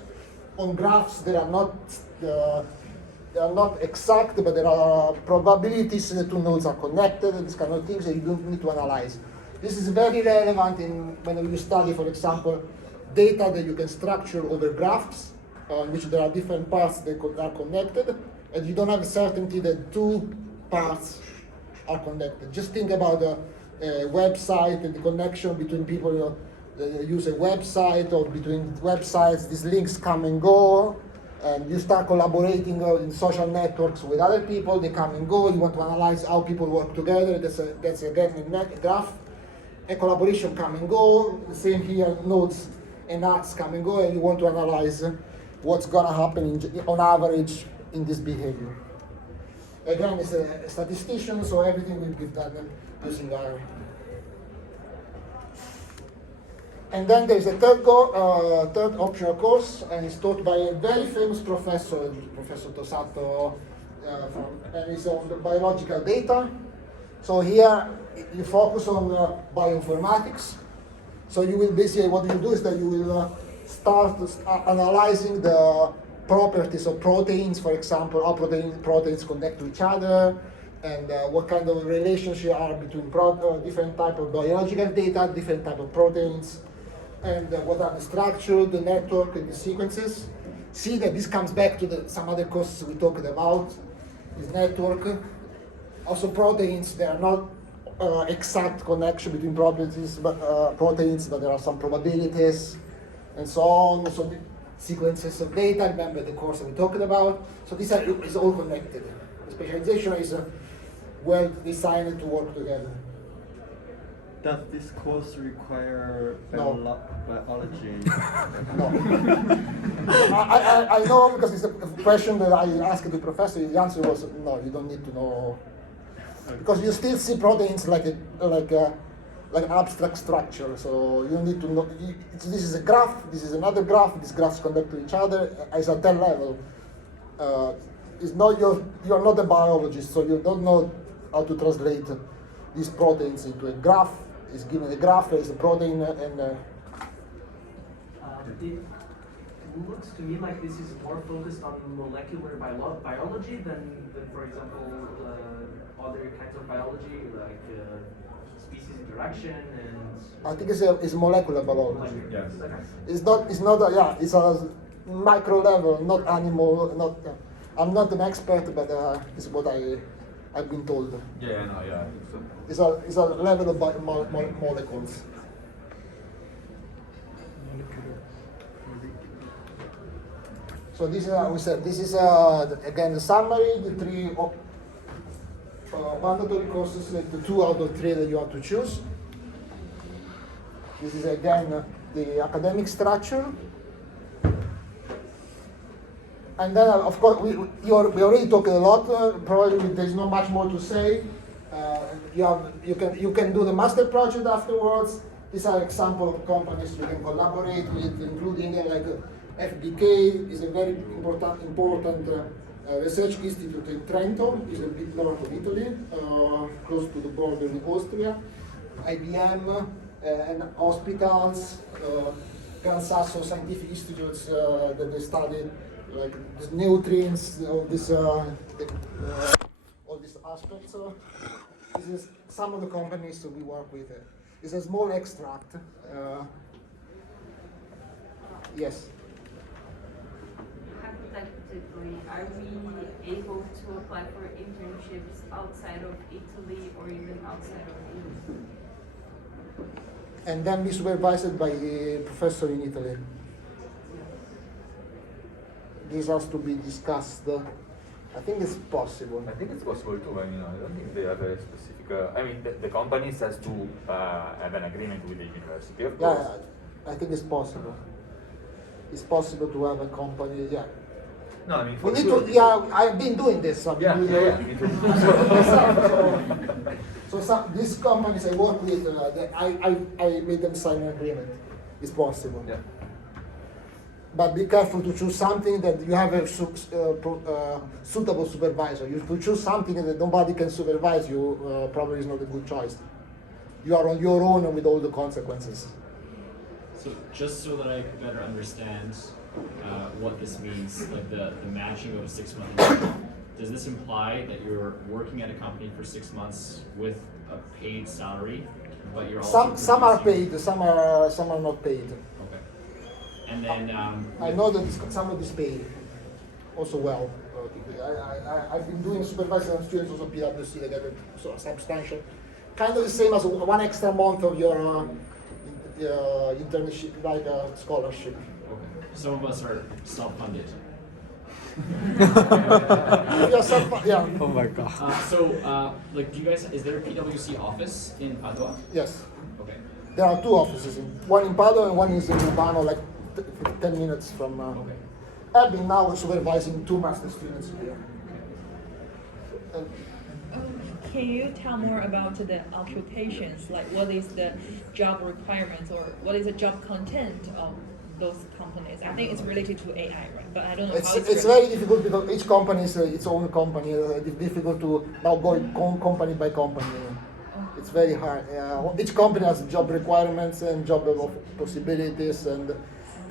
On graphs, they are not exact, but there are probabilities that 2 nodes are connected, and these kind of things that you don't need to analyze. This is very relevant when you study, for example, data that you can structure over graphs, in which there are different parts that are connected, and you don't have certainty that 2 parts are connected. Just think about a website and the connection between people that use a website, or between websites, these links come and go, and you start collaborating in social networks with other people, they come and go, you want to analyze how people work together, that's again a graph. A collaboration come and go, the same here, nodes and arcs come and go, and you want to analyze what's gonna happen on average in this behavior. Again, it's a statistician, so everything will be done using R. And then there's a third optional course, and it's taught by a very famous professor, Professor Tosato, and it's on the biological data. So here you focus on bioinformatics. So you will basically, what you do is that you will start analyzing the properties of proteins, for example, how proteins connect to each other, and what kind of relationship are between different type of biological data, different type of proteins, and what are the structure, the network, and the sequences. see that this comes back to some other courses we talked about, this network. Also proteins, there are not exact connection between proteins, but there are some probabilities and so on. So the sequences of data, remember the course that we talked about. So this is all connected. The specialization is well designed to work together. Does this course require No. biology? No. I know because it's a question that I asked the professor. The answer was no. You don't need to know because you still see proteins like an abstract structure. So you need to know. This is a graph. This is another graph. These graphs connect to each other as at that level. It's not you're not a biologist, so you don't know how to translate these proteins into a graph. Is given a graph, there is a protein, and It looks to me like this is more focused on molecular biology than for example, other kinds of biology like species interaction and. I think it's molecular biology. Yes. It's a micro level, not animal. I'm not an expert, but it's what I've been told. Yeah, no, yeah, I think so. It's a level of molecules. So this is we said this is again the summary, the three mandatory courses, the 2 out of 3 that you have to choose. This is again the academic structure. And then, of course, we already talked a lot. Probably there's not much more to say. You can do the master project afterwards. These are examples of companies you can collaborate with, including like FBK is a very important research institute in Trento. It's a bit north of Italy, close to the border with Austria. IBM and hospitals, Gran Sasso scientific institutes that they study like the nutrients, all these aspects. This is some of the companies that we work with. It's a small extract. Yes. Hypothetically, are we able to apply for internships outside of Italy or even outside of Italy? And then be supervised by a professor in Italy. This has to be discussed. I think it's possible. I think it's possible too. I mean, I don't think they have a specific. I mean, the companies has to have an agreement with the university, of course. Yeah, I think it's possible. It's possible to have a company. Yeah. No, I mean, We for need sure. to. Yeah, I've been doing this. Yeah, me too. So these companies I work with, I made them sign an agreement. It's possible. Yeah. But be careful to choose something that you have a suitable supervisor. If you choose something that nobody can supervise you, probably is not a good choice. You are on your own with all the consequences. So just so that I better understand what this means, like the matching of a 6-month internship, does this imply that you're working at a company for 6 months with a paid salary, but you're also Some are producing- paid, some are not paid. Okay. And then I know that some of this paid also well. I've been doing supervising students also PwC. They get a substantial, kind of the same as 1 extra month of your internship, like a scholarship. okay. Some of us are self-funded. Yeah. Oh my god. Like, do you guys? Is there a PwC office in Padua? Yes. Okay. There are 2 offices, one in Padua and one is in Urbano, like 10 minutes from. Okay. I've been now supervising 2 master students here. Can you tell more about the occupations? Like, what is the job requirements or what is the job content of those companies? I think it's related to AI, right? But I don't know how It's very difficult because each company is its own company. It's difficult to now go company by company. It's very hard. Each company has job requirements and job possibilities,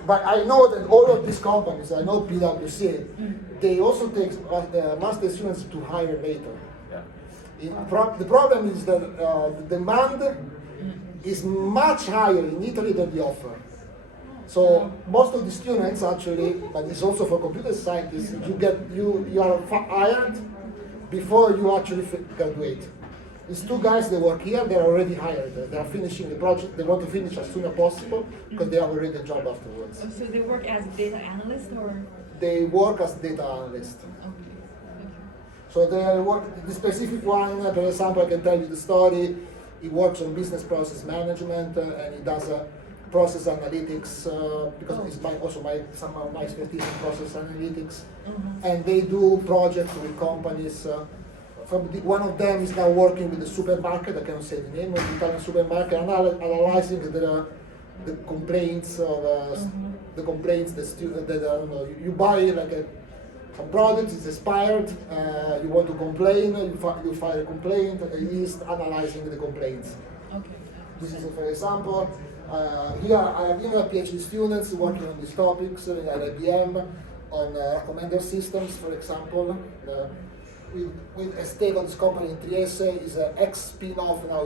but I know that all of these companies, I know PwC, they also take master students to hire later. Yeah. The problem is that the demand is much higher in Italy than the offer. So most of the students actually, but it's also for computer scientists, you are hired before you actually graduate. These two guys, they work here, they're already hired. They are finishing the project, they want to finish as soon as possible because they have already a job afterwards. So they work as data analyst or? They work as data analyst. Okay. So they work, the specific one, for example, I can tell you the story. He works on business process management and he does process analytics because it's some of my expertise in process analytics. And they do projects with companies. One of them is now working with the supermarket, I cannot say the name of the Italian supermarket, analyzing the complaints of you buy like some product, it's expired, you want to complain, you file a complaint, he's analyzing the complaints. Okay. This is for example, here I have PhD students working on these topics at IBM, on recommender systems, for example. With Esteban, this company in Trieste, is an ex-spin-off now,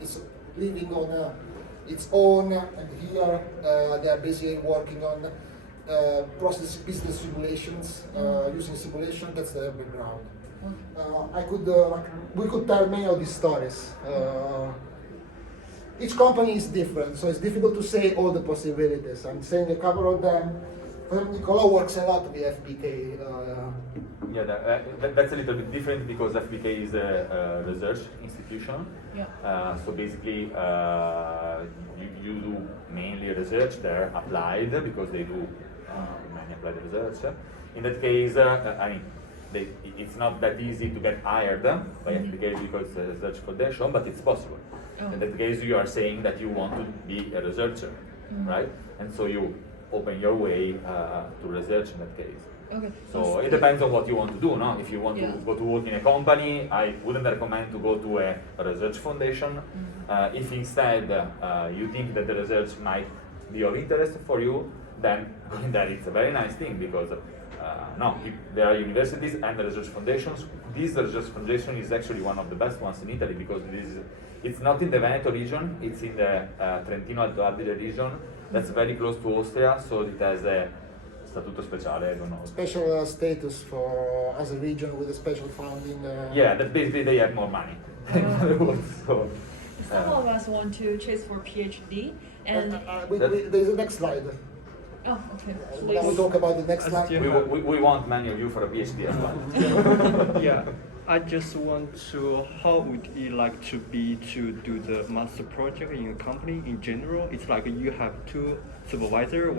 it's living on its own, and here they are basically working on process business simulations, using simulation, that's their background. We could tell many of these stories. Each company is different, so it's difficult to say all the possibilities. I'm saying a couple of them. Nicola works a lot with FBK. Yeah, that's a little bit different because FBK is a research institution. Yeah. So basically, you do mainly research there, applied, because they do many applied research. In that case, it's not that easy to get hired by FBK because it's a research foundation, but it's possible. In that case, you are saying that you want to be a researcher, right? And so you open your way to research in that case. Okay. So it depends on what you want to do, no? If you want to go to work in a company, I wouldn't recommend to go to a research foundation. If instead you think that the research might be of interest for you, then going there it's a very nice thing because there are universities and research foundations. This research foundation is actually one of the best ones in Italy because it's not in the Veneto region, it's in the Trentino Alto Adige region. That's very close to Austria, so it has a statuto speciale, I don't know. Special status as a region with a special funding. Yeah, that basically they have more money. So, some of us want to chase for PhD, and there's the next slide. oh, okay. Now we talk about the next slide. we want many of you for a PhD as well. Yeah, I just want to, how would you like to do the master project in a company in general? It's like you have two supervisors,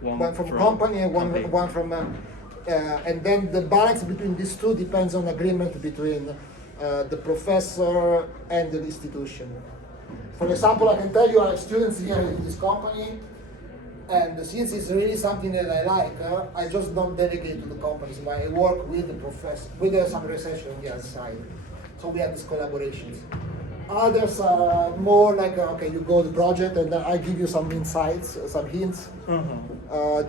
one from company and one from, and then the balance between these two depends on agreement between the professor and the institution. For example, I can tell you I have students here in this company, and since it's really something that I like, I just don't delegate to the companies. I work with the professor, with some research on the other side. So we have these collaborations. Others are more like, okay, you go to the project and then I give you some insights, some hints.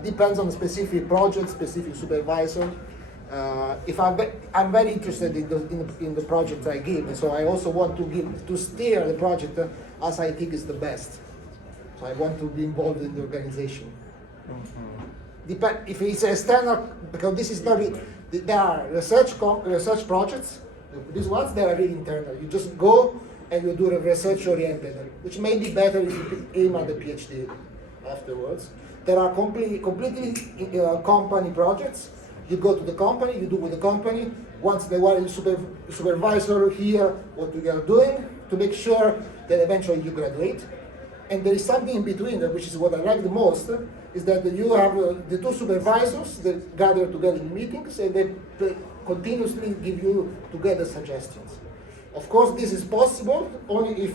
Depends on the specific project, specific supervisor. If I'm very interested in the project I give, so I also want to steer the project as I think is the best. So I want to be involved in the organization. If it's a standard, because this is not it. There are research projects. These ones, they are really internal. You just go and you do the research oriented, which may be better if you aim at the PhD afterwards. There are completely company projects. You go to the company, you do with the company. Once they want supervisor hear what you are doing to make sure that eventually you graduate. And there is something in between, which is what I like the most, is that you have the two supervisors that gather together in meetings and they continuously give you together suggestions. Of course, this is possible only if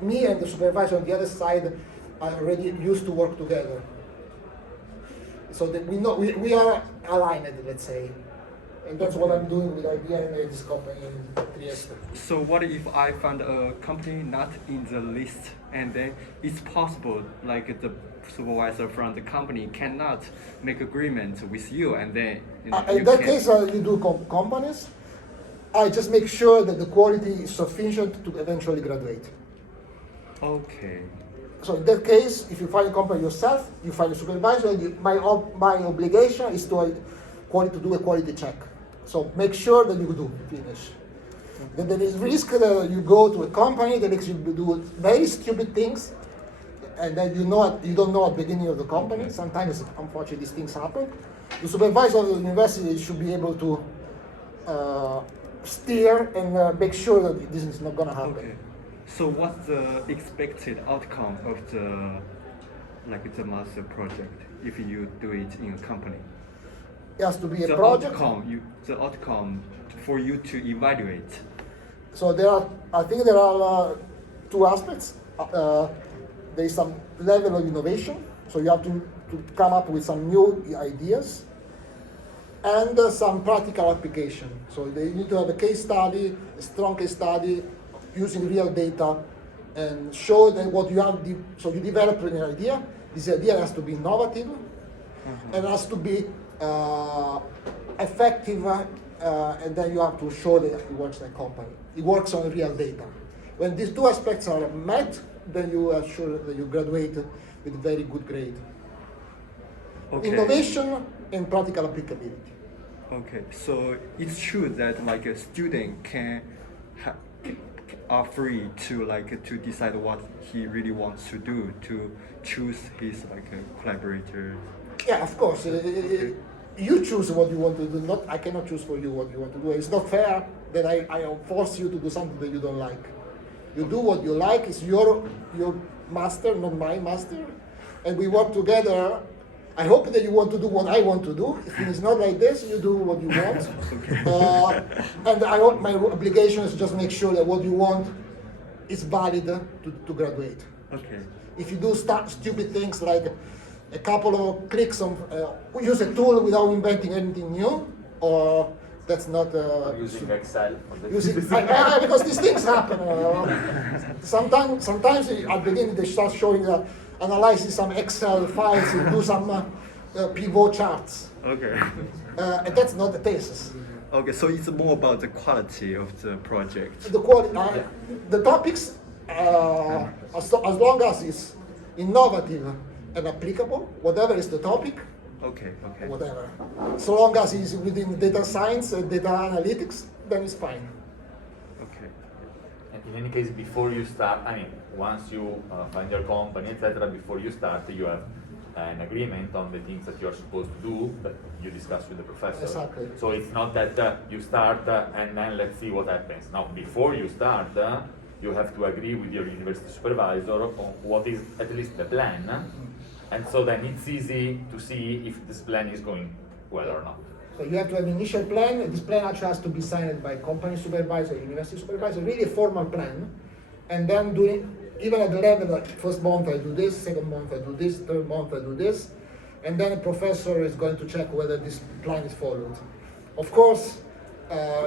me and the supervisor on the other side are already used to work together. So that we are aligned, let's say. And that's what I'm doing with IBM and this company in Trieste. So what if I find a company not in the list, and then it's possible, like the supervisor from the company cannot make agreement with you, and then in that case, you do companies. I just make sure that the quality is sufficient to eventually graduate. Okay. so in that case, if you find a company yourself, you find a supervisor, my obligation is to do a quality check. So make sure that you do finish. Then there is risk that you go to a company that makes you do very stupid things, and then you don't know at the beginning of the company. Sometimes, unfortunately, these things happen. The supervisor of the university should be able to steer and make sure that this is not going to happen. Okay. So what's the expected outcome of the master project if you do it in a company? It has to be a The project. the outcome for you to evaluate. So I think there are two aspects. There is some level of innovation, so you have to come up with some new ideas, and some practical application. So you need to have a case study, a strong case study, using real data, and show that what you have. So you develop an idea. This idea has to be innovative, and has to be effective, and then you have to show that it works in a company. It works on real data. When these two aspects are met, then you are sure that you graduate with a very good grade. Okay. Innovation and practical applicability. Okay, so it's true that a student are free to decide what he really wants to do, to choose his collaborator. Yeah, of course. You choose what you want to do. I cannot choose for you what you want to do. It's not fair that I force you to do something that you don't like. You do what you like. It's your master, not my master, and we work together. I hope that you want to do what I want to do. If it is not like this, you do what you want. And my obligation is just make sure that what you want is valid to graduate. Okay. If you do stupid things like a couple of clicks on, use a tool without inventing anything new, or that's not Using Excel. because these things happen. Sometimes at the beginning they start showing analyzing some Excel files and do some pivot charts. Okay. And that's not the thesis. Okay, so it's more about the quality of the project. The quality, the topics, as long as it's innovative and applicable, whatever is the topic. Okay. Whatever. So long as it's within data science and data analytics, then it's fine. Okay. And in any case, before you start, once you find your company, etc., before you start, you have an agreement on the things that you're supposed to do that you discuss with the professor. Exactly. So it's not that you start and then let's see what happens. Now, before you start, you have to agree with your university supervisor on what is at least the plan. And so then it's easy to see if this plan is going well or not. So you have to have an initial plan, and this plan actually has to be signed by company supervisor, university supervisor, really a formal plan. And then even at the level like first month I do this, second month I do this, third month I do this, and then a professor is going to check whether this plan is followed. Of course,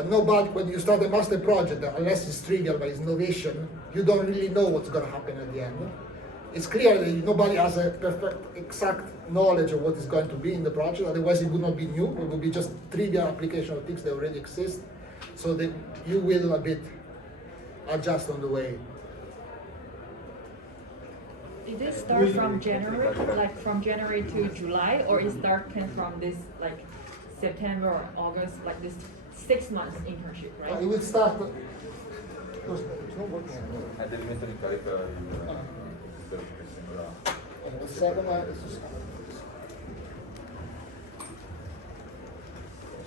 nobody, when you start a master project, unless it's trivial but it's innovation, you don't really know what's going to happen at the end. It's clear that nobody has a perfect, exact knowledge of what is going to be in the project, otherwise it would not be new, it would be just trivial application of things that already exist, so that you will a bit adjust on the way. Did it start from January, from January to July, or it start from this September or August, this 6 months internship, right? It will start. It's not working.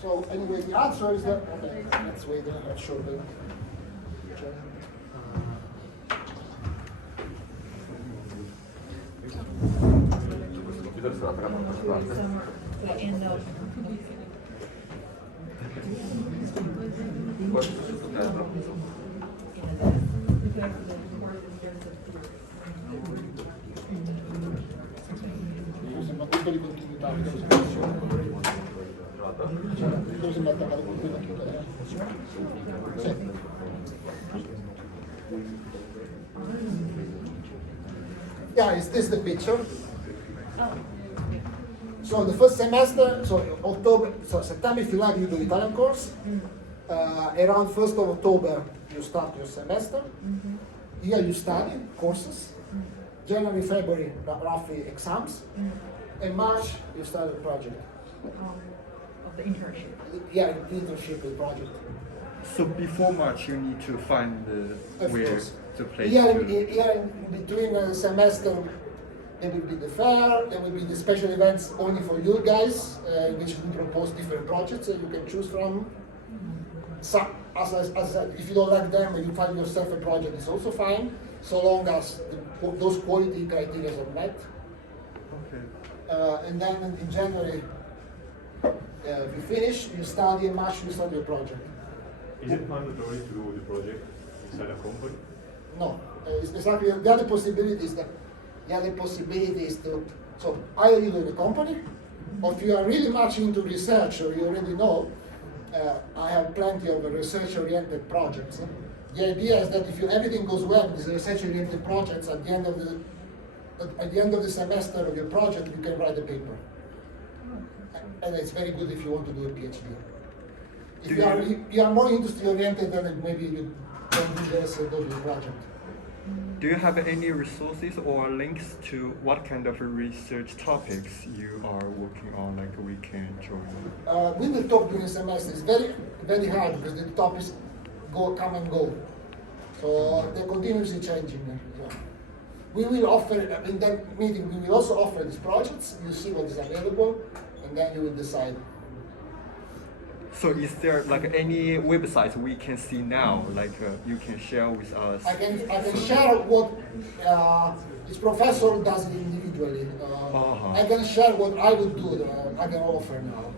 So anyway, the answer is that. Okay, let's wait. I'm not sure. The end of. Punto di continuità, sì. Yeah, is this the picture? So the first semester, September if you like you do Italian course. Around 1st of October you start your semester. Here you study courses. January, February, roughly exams. In March, you start a project. Of the internship. Yeah, internship project. So before March, you need to find Of where course. the place Yeah, to. in between a semester, there will be the fair, there will be the special events only for you guys, which we propose different projects that you can choose from. So, as I said, if you don't like them and you find yourself a project, it's also fine, so long as those quality criteria are met. Okay. And then in January, you finish, you study, in March you start your project. Is it mandatory to do the project inside a company? No, it's exactly the other possibility is to so either you do in a company, or if you are really much into research or you already know, I have plenty of research-oriented projects. The idea is that if everything goes well with these research-oriented projects, at the end of the semester of your project, you can write a paper, and it's very good if you want to do a PhD. If you are more industry-oriented, then maybe you don't do this or do the project. Do you have any resources or links to what kind of research topics you are working on, like we can join? We will talk during the semester. It's very, very hard because the topics come and go. So they're continuously changing. Yeah. We will offer, in that meeting, we will also offer these projects. You see what is available, and then you will decide. So is there like any websites we can see now, like you can share with us? I can share what each professor does individually. I can share what I would do. I can offer now.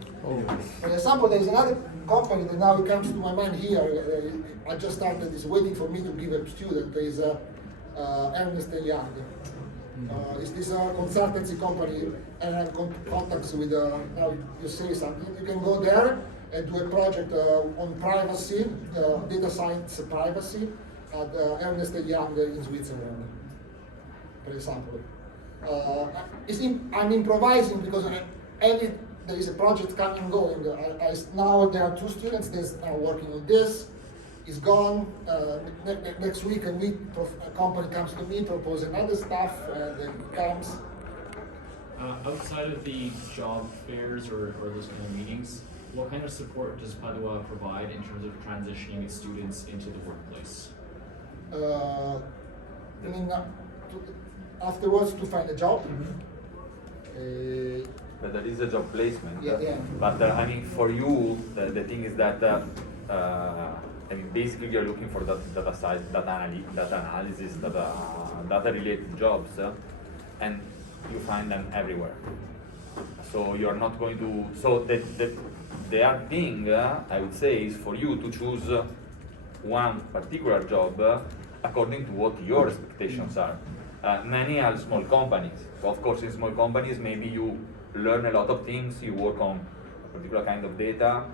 For example, there is another company that now it comes to my mind here. I just started. It's waiting for me to give a student. There is Ernst & Young. It's this consultancy company, and I have contacts with. Now you say something. You can go there and do a project on privacy, data science privacy, at Ernst & Young in Switzerland, for example. I'm improvising because there is a project coming and going. Now there are 2 students that are working on this. It's gone. Next week, a company comes to me, propose another stuff, and then it comes. Outside of the job fairs or those kind of meetings, what kind of support does Padova provide in terms of transitioning its students into the workplace? I mean, afterwards to find a job. But there is a job placement. Yeah. But I mean, for you, the thing is that I mean, basically you're looking for data analysis, data related jobs, and you find them everywhere. So you're not going to. So the hard thing, I would say, is for you to choose one particular job according to what your expectations are. Many are small companies. Of course, in small companies, maybe you learn a lot of things, you work on a particular kind of data,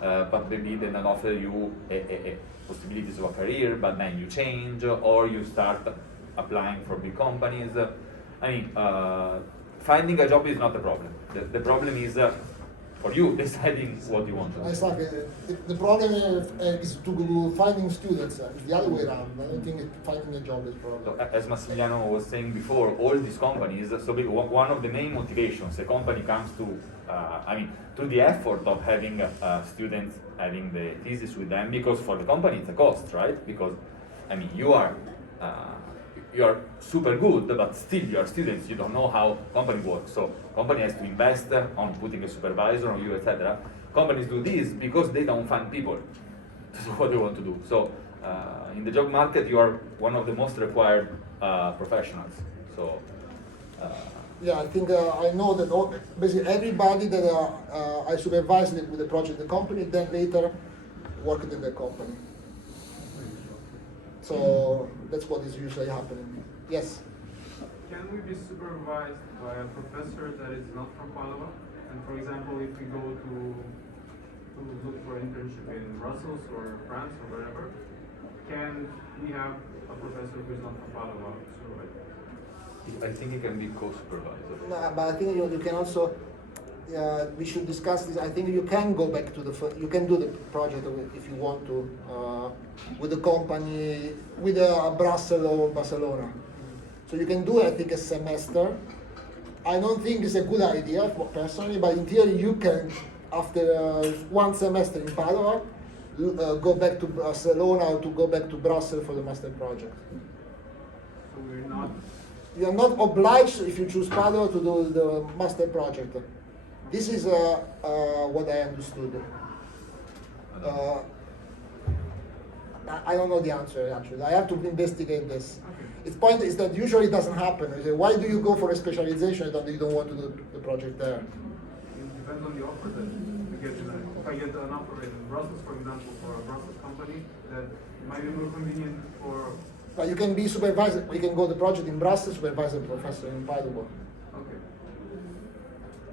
but maybe they don't offer you a possibilities of a career, but then you change, or you start applying for big companies. I mean, finding a job is not the problem. The problem is for you deciding what you want to do. Exactly. The problem is to finding students. It's the other way around. I don't think finding a job is the problem. So, as Massimiliano was saying before, all these companies, so one of the main motivations a company comes to, to the effort of having students having the thesis with them, because for the company it's a cost, right? Because, I mean, you are super good, but still you are students, you don't know how company works. So company has to invest on putting a supervisor on you, etc. Companies do this because they don't find people. This is what they want to do. So in the job market, you are one of the most required professionals. So yeah, I think I know that basically everybody that I supervised with the project, the company, then later worked in the company. So that's what is usually happening. Yes? Can we be supervised by a professor that is not from Padova? And for example, if we go to look for an internship in Brussels or France or wherever, can we have a professor who is not from Padova? I think it can be co-supervisor. No, but I think you can also, we should discuss this. I think you can go back to you can do the project if you want to, with the company, with Brussels or Barcelona. So you can do, I think, a semester. I don't think it's a good idea personally, but in theory you can, after one semester in Padova, go back to Barcelona or to go back to Brussels for the master project. So we're not. You are not obliged, if you choose Padova, to do the master project. This is what I understood. I don't know the answer actually. I have to investigate this. Its point is that usually it doesn't happen. You say, why do you go for a specialization and you don't want to do the project there? It depends on the offer that you get. If I get an offer in Brussels, for example, for a Brussels company, that might be more convenient for. But you can be supervisor. You can go the project in Brussels, supervisor professor in Padova. Okay.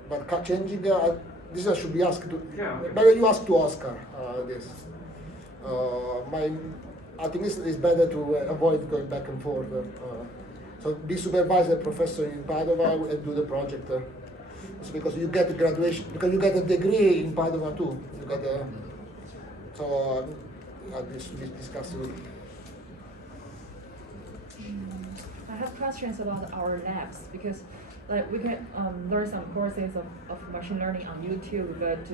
But changing this should be asked to. Yeah, okay. Better you ask to Oscar this. I think it's better to avoid going back and forth. So be supervisor professor in Padova and do the project. It's because you get the graduation, because you get a degree in Padova too. You get this should be discussed. I have questions about our labs because, like, we can learn some courses of machine learning on YouTube, but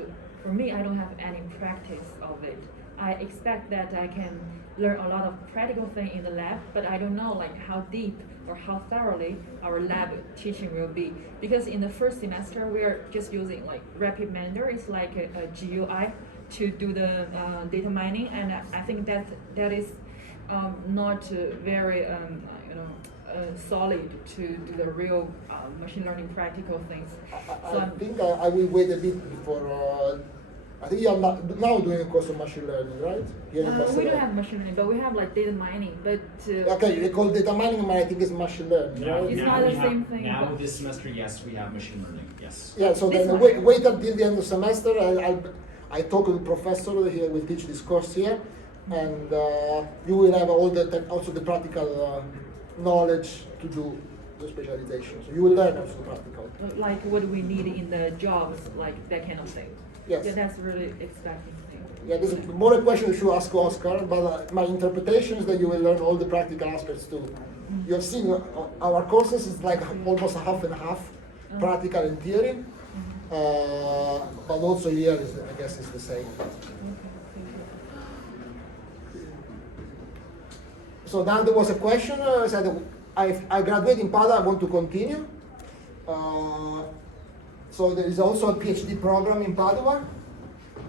for me, I don't have any practice of it. I expect that I can learn a lot of practical things in the lab, but I don't know like how deep or how thoroughly our lab teaching will be. Because in the first semester, we are just using like RapidMiner. It's like a GUI to do the data mining, and I think that is not very solid to do the real machine learning practical things. I think I will wait a bit before. I think you are now doing a course of machine learning, right? Here in We Barcelona. don't have machine learning, but we have like data mining. But Okay, you call data mining, but I think it's machine learning, Now, right? It's now not we the have, same thing, now but- this semester, yes, we have machine learning, yes. Yeah, so This then one. wait until the end of the semester. I talk with the professor here, will teach this course here, and you will have also the practical knowledge to do the specialization. So you will learn also the practical. like what we need in the jobs, like that kind of thing. Yes. Yeah, that's really expecting thing. Yeah, this is more a question you should ask Oscar, but my interpretation is that you will learn all the practical aspects too. You have seen our courses is like almost half and half, practical and theory, but also here is, I guess, is the same. So now there was a question. I said I graduated in Padua. I want to continue. So there is also a PhD program in Padua.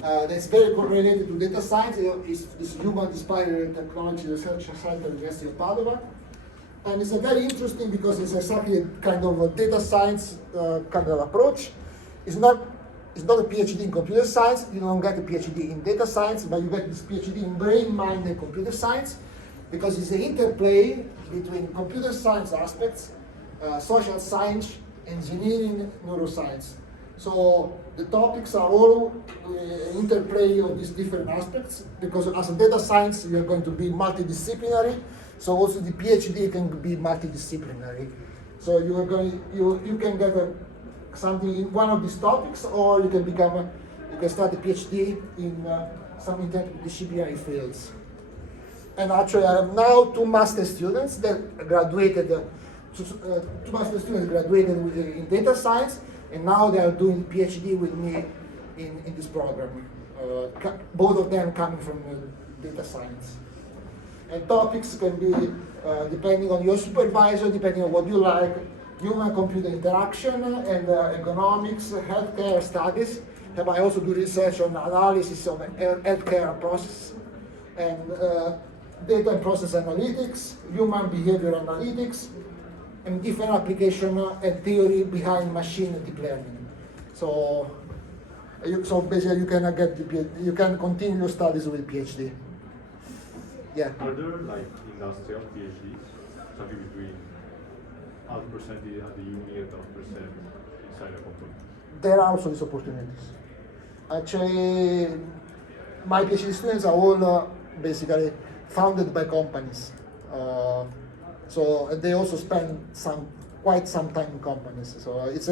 That's very correlated to data science. It's this Human-Inspired Technology Research Center at the University of Padova. And it's very interesting because it's exactly a kind of a data science kind of approach. It's not a PhD in computer science. You don't get a PhD in data science, but you get this PhD in brain, mind, and computer science, because it's the interplay between computer science aspects, social science, engineering, neuroscience. So the topics are all interplay of these different aspects, because as a data science, you are going to be multidisciplinary. So also the PhD can be multidisciplinary. So you can get something in one of these topics, or you can start a PhD in some interdisciplinary fields. And actually, I have now two master students that graduated. Two master students graduated in data science, and now they are doing PhD with me in this program. Both of them coming from data science. And topics can be, depending on your supervisor, depending on what you like, human-computer interaction and economics, healthcare studies. And I also do research on analysis of healthcare process, and data and process analytics, human behavior analytics, and different application and theory behind machine deep learning. So basically you can continue your studies with PhD. Yeah. Are there like industrial PhDs? Something between half percent at the uni and half percent inside a company? There are also these opportunities. Actually, my PhD students are all basically founded by companies. So they also spend quite some time in companies. So it's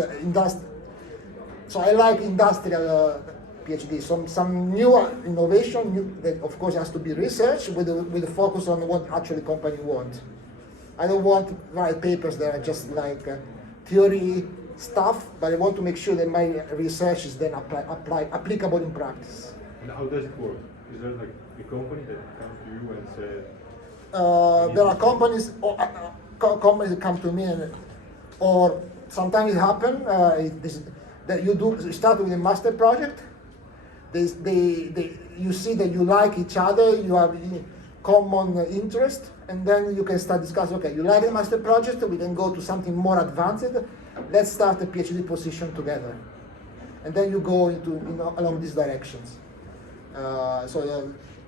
So I like industrial PhD. Some new innovation that of course has to be researched with a focus on what actually company want. I don't want to write papers that are just like theory stuff, but I want to make sure that my research is then applicable in practice. And how does it work? Is there like a company that comes to you and says? There are companies, companies that come to me, or sometimes it happens that you start with a master project. You see that you like each other, you have common interest, and then you can start discussing. Okay, you like the master project, we can go to something more advanced. Let's start a PhD position together, and then you go along these directions.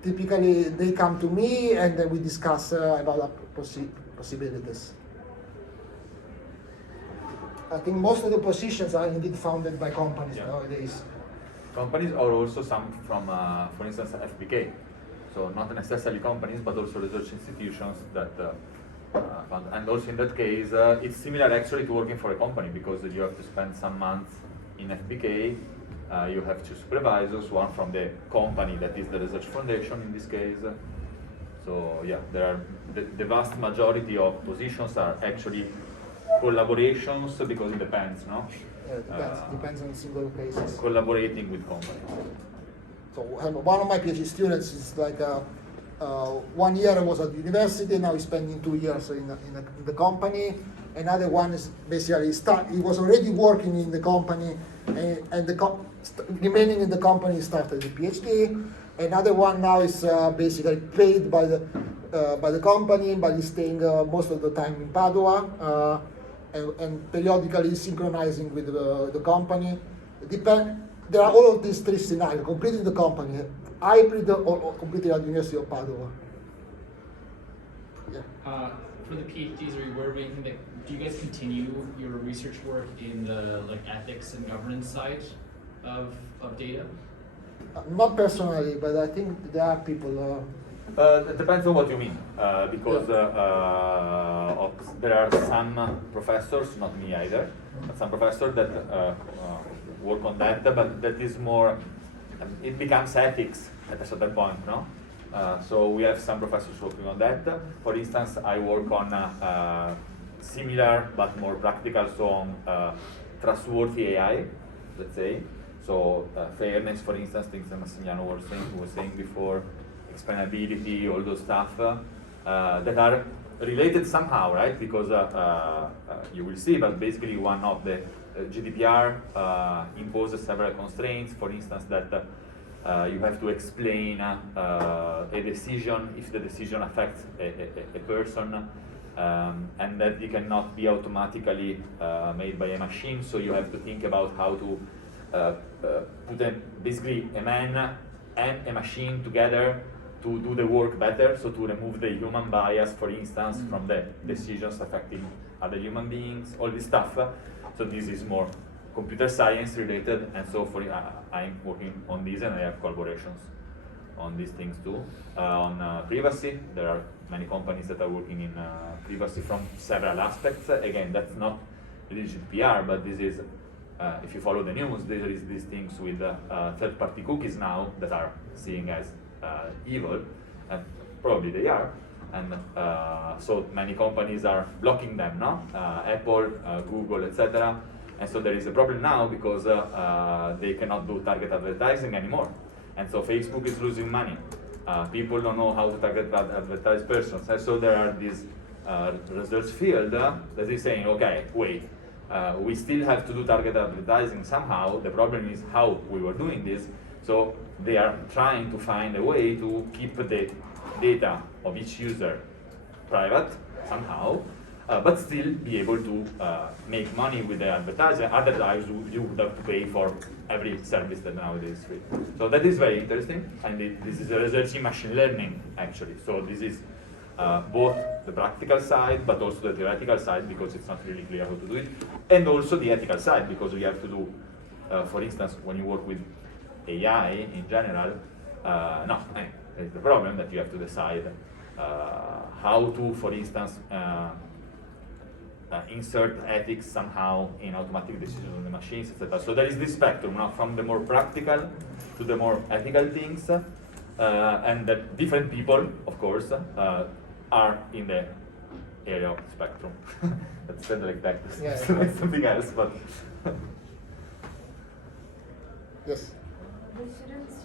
Typically, they come to me, and then we discuss about possibilities. I think most of the positions are indeed founded by companies nowadays. Companies are also some from, for instance, FBK. So not necessarily companies, but also research institutions that fund. And also in that case, it's similar actually to working for a company, because you have to spend some months in FBK. You have two supervisors, one from the company, that is the research foundation in this case. So yeah, there are the vast majority of positions are actually collaborations, because it depends, no? Yeah, it depends on single cases. Collaborating with companies. So one of my PhD students is like 1 year was at the university, now he's spending 2 years in the company. Another one is basically he was already working in the company, and remaining in the company started the PhD. Another one now is basically paid by the company, but he's staying most of the time in Padua, and periodically synchronizing with the company. There are all of these three scenarios: completely in the company, hybrid, or completely at the University of Padova. Yeah. For the PhDs, do you guys continue your research work in the ethics and governance side of data? Not personally, but I think there are people. It depends on what you mean, because there are some professors, not me either, but some professors that work on that, but that is more, it becomes ethics at a certain point, no? So we have some professors working on that. For instance, I work on similar but more practical, so on trustworthy AI, let's say. So fairness, for instance, things that Massimiliano was saying before, explainability, all those stuff that are related somehow, right? Because you will see, but basically one of the GDPR imposes several constraints. For instance, that you have to explain a decision if the decision affects a person, and that it cannot be automatically made by a machine. So you have to think about how to put basically a man and a machine together to do the work better, so to remove the human bias, for instance, from the decisions affecting other human beings, all this stuff. So this is more computer science related, and so I'm working on this, and I have collaborations on these things too. On privacy, there are many companies that are working in privacy from several aspects. Again, that's not really GDPR, but this is, if you follow the news, there is these things with third-party cookies now that are seen as evil, and probably they are, and so many companies are blocking them, no? Apple, Google, etc. And so there is a problem now because they cannot do target advertising anymore, and so Facebook is losing money. People don't know how to target advertise persons, and so there are these research field that is saying, okay, wait, we still have to do target advertising somehow. The problem is how we were doing this. So they are trying to find a way to keep the data of each user private somehow, but still be able to make money with the advertiser. Otherwise, you would have to pay for every service that nowadays is free. So that is very interesting, and this is a research in machine learning, actually. So this is both the practical side, but also the theoretical side, because it's not really clear how to do it, and also the ethical side, because you have to do, for instance, when you work with AI in general, it's the problem that you have to decide how to, for instance, insert ethics somehow in automatic decisions on the machines, etc. So there is this spectrum now, from the more practical to the more ethical things, and that different people, of course, are in the area of the spectrum. That's said like that. Yeah. It's something else, but Yes. The students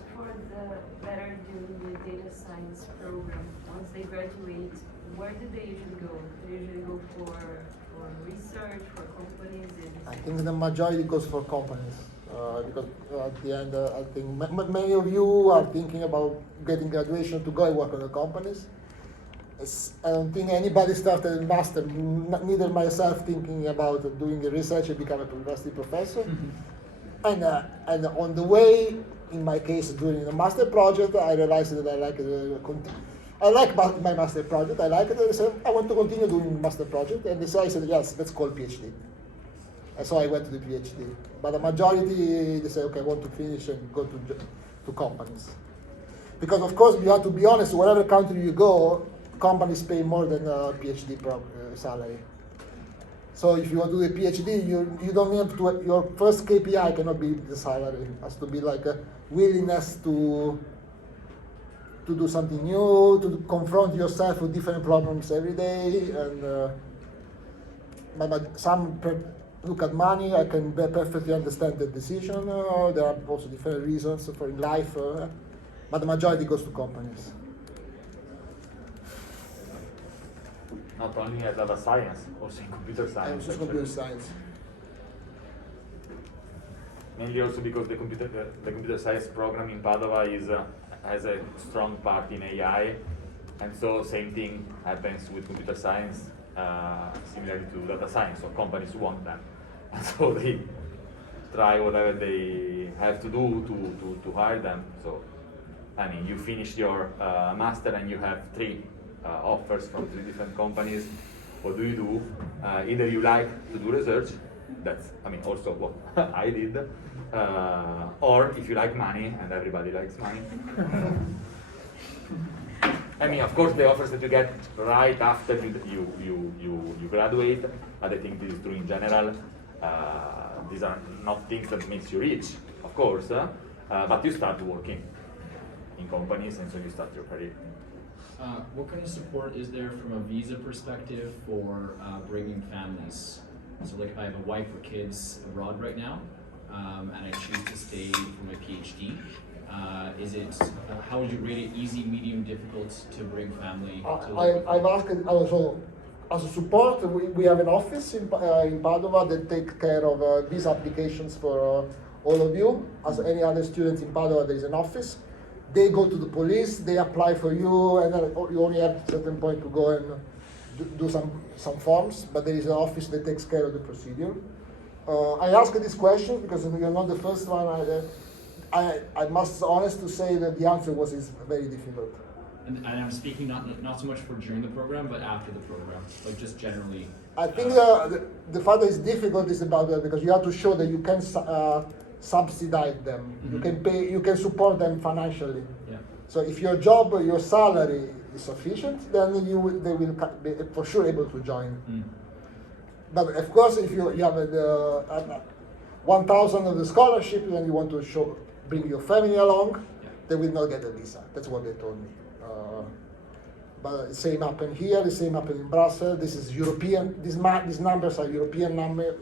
that are doing the data science program, once they graduate, where do they usually go? They usually go for research, for companies? I think the majority goes for companies because at the end, I think many of you are thinking about getting graduation to go and work on the companies. I don't think anybody started a master, neither myself, thinking about doing the research and become a university professor. And on the way, in my case, during the master project, I realized that I like my master project. I like it. And I said, I want to continue doing master project. And so I said, yes, let's call PhD. And so I went to the PhD. But the majority, they say, okay, I want to finish and go to companies. Because of course, you have to be honest, wherever country you go, companies pay more than a PhD salary. So if you want to do a PhD, you don't have to, your first KPI cannot be the salary. It has to be like a willingness to do something new, to confront yourself with different problems every day. And some look at money. I can perfectly understand the decision. There are also different reasons for in life, but the majority goes to companies. not only at data science, also in computer science. Also computer science. Mainly also because the computer science program in Padova has a strong part in AI, and so same thing happens with computer science, similarly to data science. So companies want them, and so they try whatever they have to do to hire them. So I mean, you finish your master and you have 3 offers from 3 different companies. What do you do? Either you like to do research, that's, I mean, also what I did, or if you like money, and everybody likes money. I mean, of course, the offers that you get right after you graduate, but I think this is true in general. These are not things that makes you rich, of course, but you start working in companies, and so you start your career. What kind of support is there from a visa perspective for bringing families? So like if I have a wife or kids abroad right now, and I choose to stay for my PhD, is it, how would you rate it, easy, medium, difficult to bring family to I've asked also, as a support, we have an office in Padova that take care of visa applications for all of you. As any other students in Padova, there is an office. They go to the police, they apply for you, and then you only have a certain point to go and do some forms, but there is an office that takes care of the procedure. I ask this question because you're not the first one. I must honest to say that the answer is very difficult. And I'm speaking not so much for during the program, but after the program, like just generally. I think the fact that it's difficult is about that because you have to show that you can subsidize them. Mm-hmm. You can pay, you can support them financially. Yeah. So if your job, your salary is sufficient, then they will be for sure able to join. Mm. But of course, if you have 1,000 of the scholarship and you want to bring your family along, they will not get a visa. That's what they told me. But the same happened here, the same happened in Brussels. This is European. These numbers are European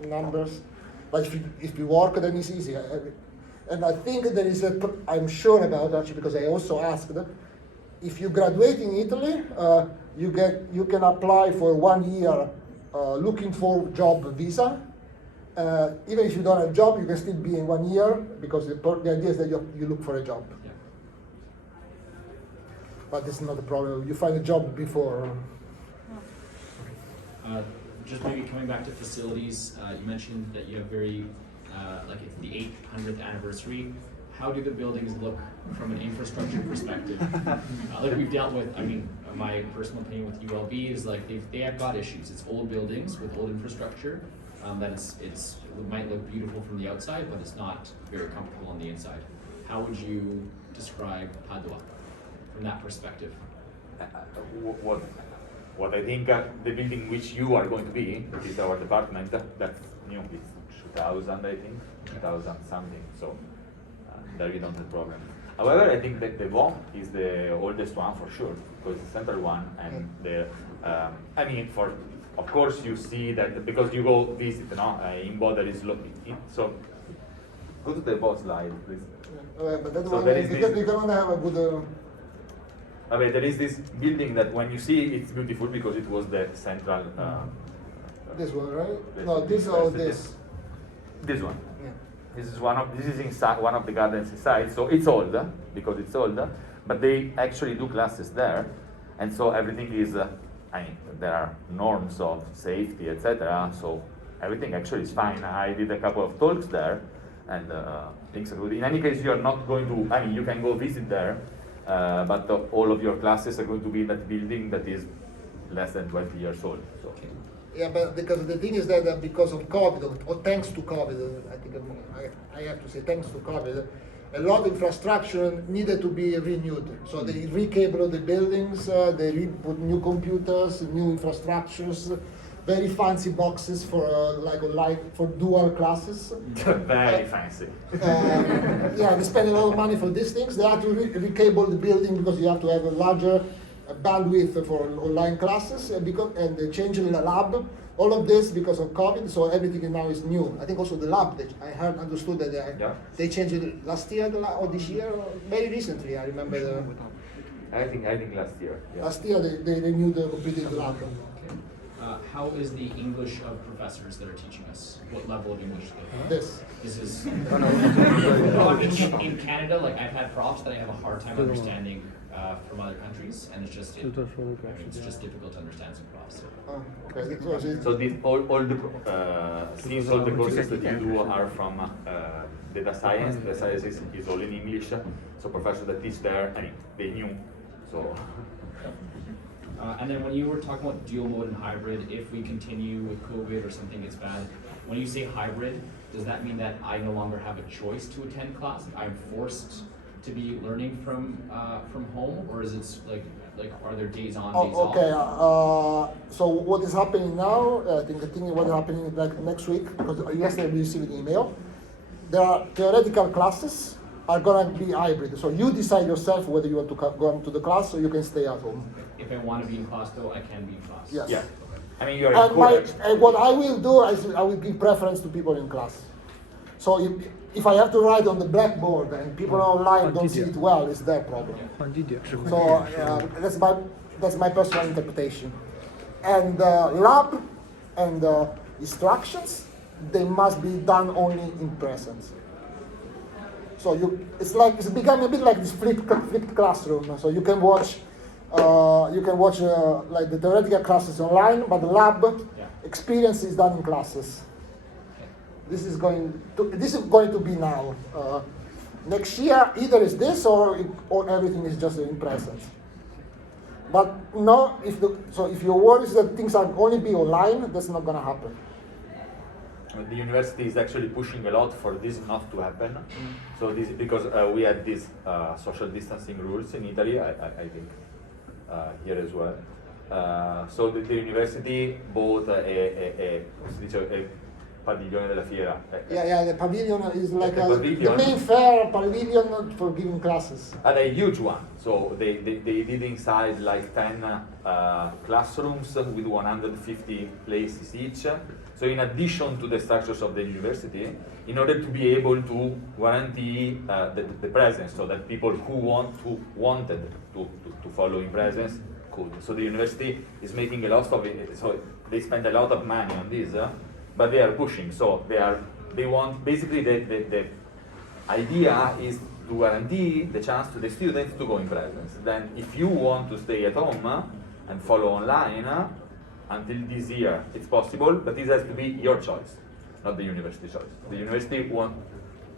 numbers. But if you work, then it's easy. And I think there is I'm sure about actually because I also asked them, if you graduate in Italy, you can apply for 1 year looking for job visa. Even if you don't have a job, you can still be in 1 year because the idea is that you look for a job. Yeah. But this is not a problem. You find a job before. Just maybe coming back to facilities, you mentioned that you have like it's the 800th anniversary. How do the buildings look from an infrastructure perspective? Like we've dealt with, I mean, my personal opinion with ULB is like they have got issues. It's old buildings with old infrastructure. That it might look beautiful from the outside, but it's not very comfortable on the inside. How would you describe Padova from that perspective? What I think the building which you are going to be, which is our department, that's new. It's 2000, I think, 2000 something. So there you don't have problem. However, I think that the VOM is the oldest one for sure, because it's the central one, and the, I mean, of course you see that because you go visit, no, in Bodø is so. Go to the boss slide, please. But that So one, there is you this- can only have a good. Okay, there is this building that when you see it's beautiful because it was the central. This one, right? This No, this or university. this. This one. Yeah. This is inside one of the gardens inside, so it's old because it's old, but they actually do classes there, and so everything is. I mean, there are norms of safety, etc. So everything actually is fine. I did a couple of talks there, and things are good. In any case, you are not going to. I mean, you can go visit there, but all of your classes are going to be in that building that is less than 20 years old. So. Yeah, but because the thing is that because of COVID, or thanks to COVID, I think I have to say thanks to COVID, a lot of infrastructure needed to be renewed. So they recable the buildings, they put new computers, new infrastructures, very fancy boxes for for dual classes. Very fancy. Yeah, they spend a lot of money for these things. They have to recable the building because you have to have a larger bandwidth for online classes, and they change the lab. All of this because of COVID, so everything now is new. I think also the lab, I heard, understood that they changed it last year or this year, or very recently. I remember. I think last year. Yeah. Last year they renewed completely the lab. How is the English of professors that are teaching us? What level of English do they have? This is in Canada. Like I've had profs that I have a hard time understanding from other countries, and it's just difficult to understand some profs. Okay. So all the since all the courses that you do are from data science. Data science is all in English. So professors that teach there, I mean, they knew. So. And then when you were talking about dual mode and hybrid, if we continue with COVID or something gets bad, when you say hybrid, does that mean that I no longer have a choice to attend class? I'm forced to be learning from home, or is it like are there days on, days okay. off? So what is happening now? I think what is happening like next week, because yesterday we received an email. There are theoretical classes are gonna be hybrid. So you decide yourself whether you want to go into the class or you can stay at home. If I want to be in class, though, I can be in class. Yes. Yeah. I mean, you're and what I will do is I will give preference to people in class. So if I have to write on the blackboard and people online don't see it well, it's their problem. So that's my personal interpretation. And lab and instructions, they must be done only in presence. So it's become a bit like this flipped classroom. So you can watch like the theoretical classes online, but the lab experience is done in classes. This is going to be now. Next year, either is this or everything is just in presence. But no, if your worry is that things are only be online, that's not going to happen. The university is actually pushing a lot for this not to happen. So this because we had these social distancing rules in Italy, I think here as well. So the university bought a padiglione della fiera. Yeah, the pavilion is like the pavilion. main fair pavilion for giving classes. And a huge one. So they did inside like 10 classrooms with 150 places each. So in addition to the structures of the university, in order to be able to guarantee the presence, so that people who wanted to follow in presence could. So the university is making a lot of it. So they spend a lot of money on this, but they are pushing. So they want basically the idea is to guarantee the chance to the students to go in presence. Then if you want to stay at home and follow online, until this year it's possible, but this has to be your choice, not the university choice. The university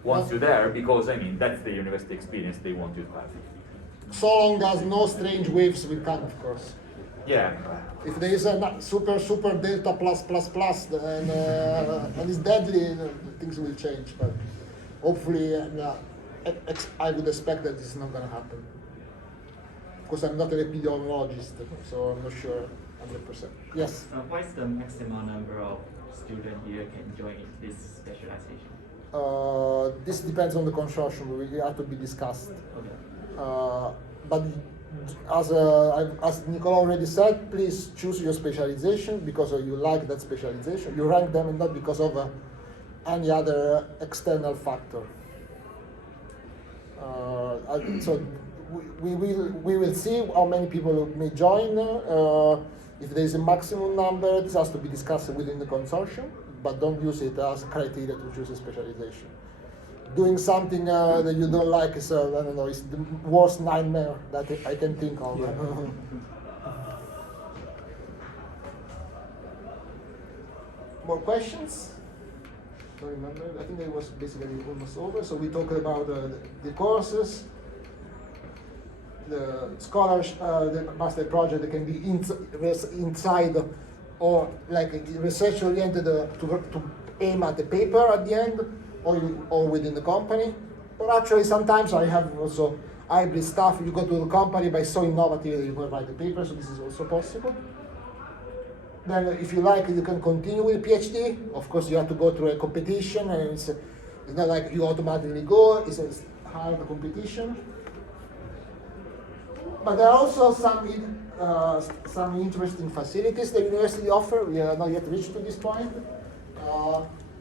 wants you there because, I mean, that's the university experience they want you to have. So long as no strange waves will come, of course. Yeah. If there is a super delta plus and it's deadly, things will change. But hopefully, I would expect that this is not going to happen. Because I'm not an epidemiologist, so I'm not sure 100%. Yes? What is the maximum number of students here can join this specialization? This depends on the consortium. We have to be discussed. But as Nicola already said, please choose your specialization because you like that specialization. You rank them and not because of any other external factor. So we will see how many people may join. If there is a maximum number, this has to be discussed within the consortium, but don't use it as criteria to choose a specialization. Doing something that you don't like is, I don't know, is the worst nightmare that I can think of. Yeah. More questions? Don't remember. I think it was basically almost over. So we talked about the courses, the scholars, the master project that can be inside or like research oriented to aim at the paper at the end, or within the company. Or actually sometimes I have also hybrid stuff. You go to the company by so innovative that you can write the paper, so this is also possible. Then if you like, you can continue with PhD. Of course, you have to go through a competition, and it's not like you automatically go, it's a hard competition. But there are also some interesting facilities the university offer. We are not yet reached to this point.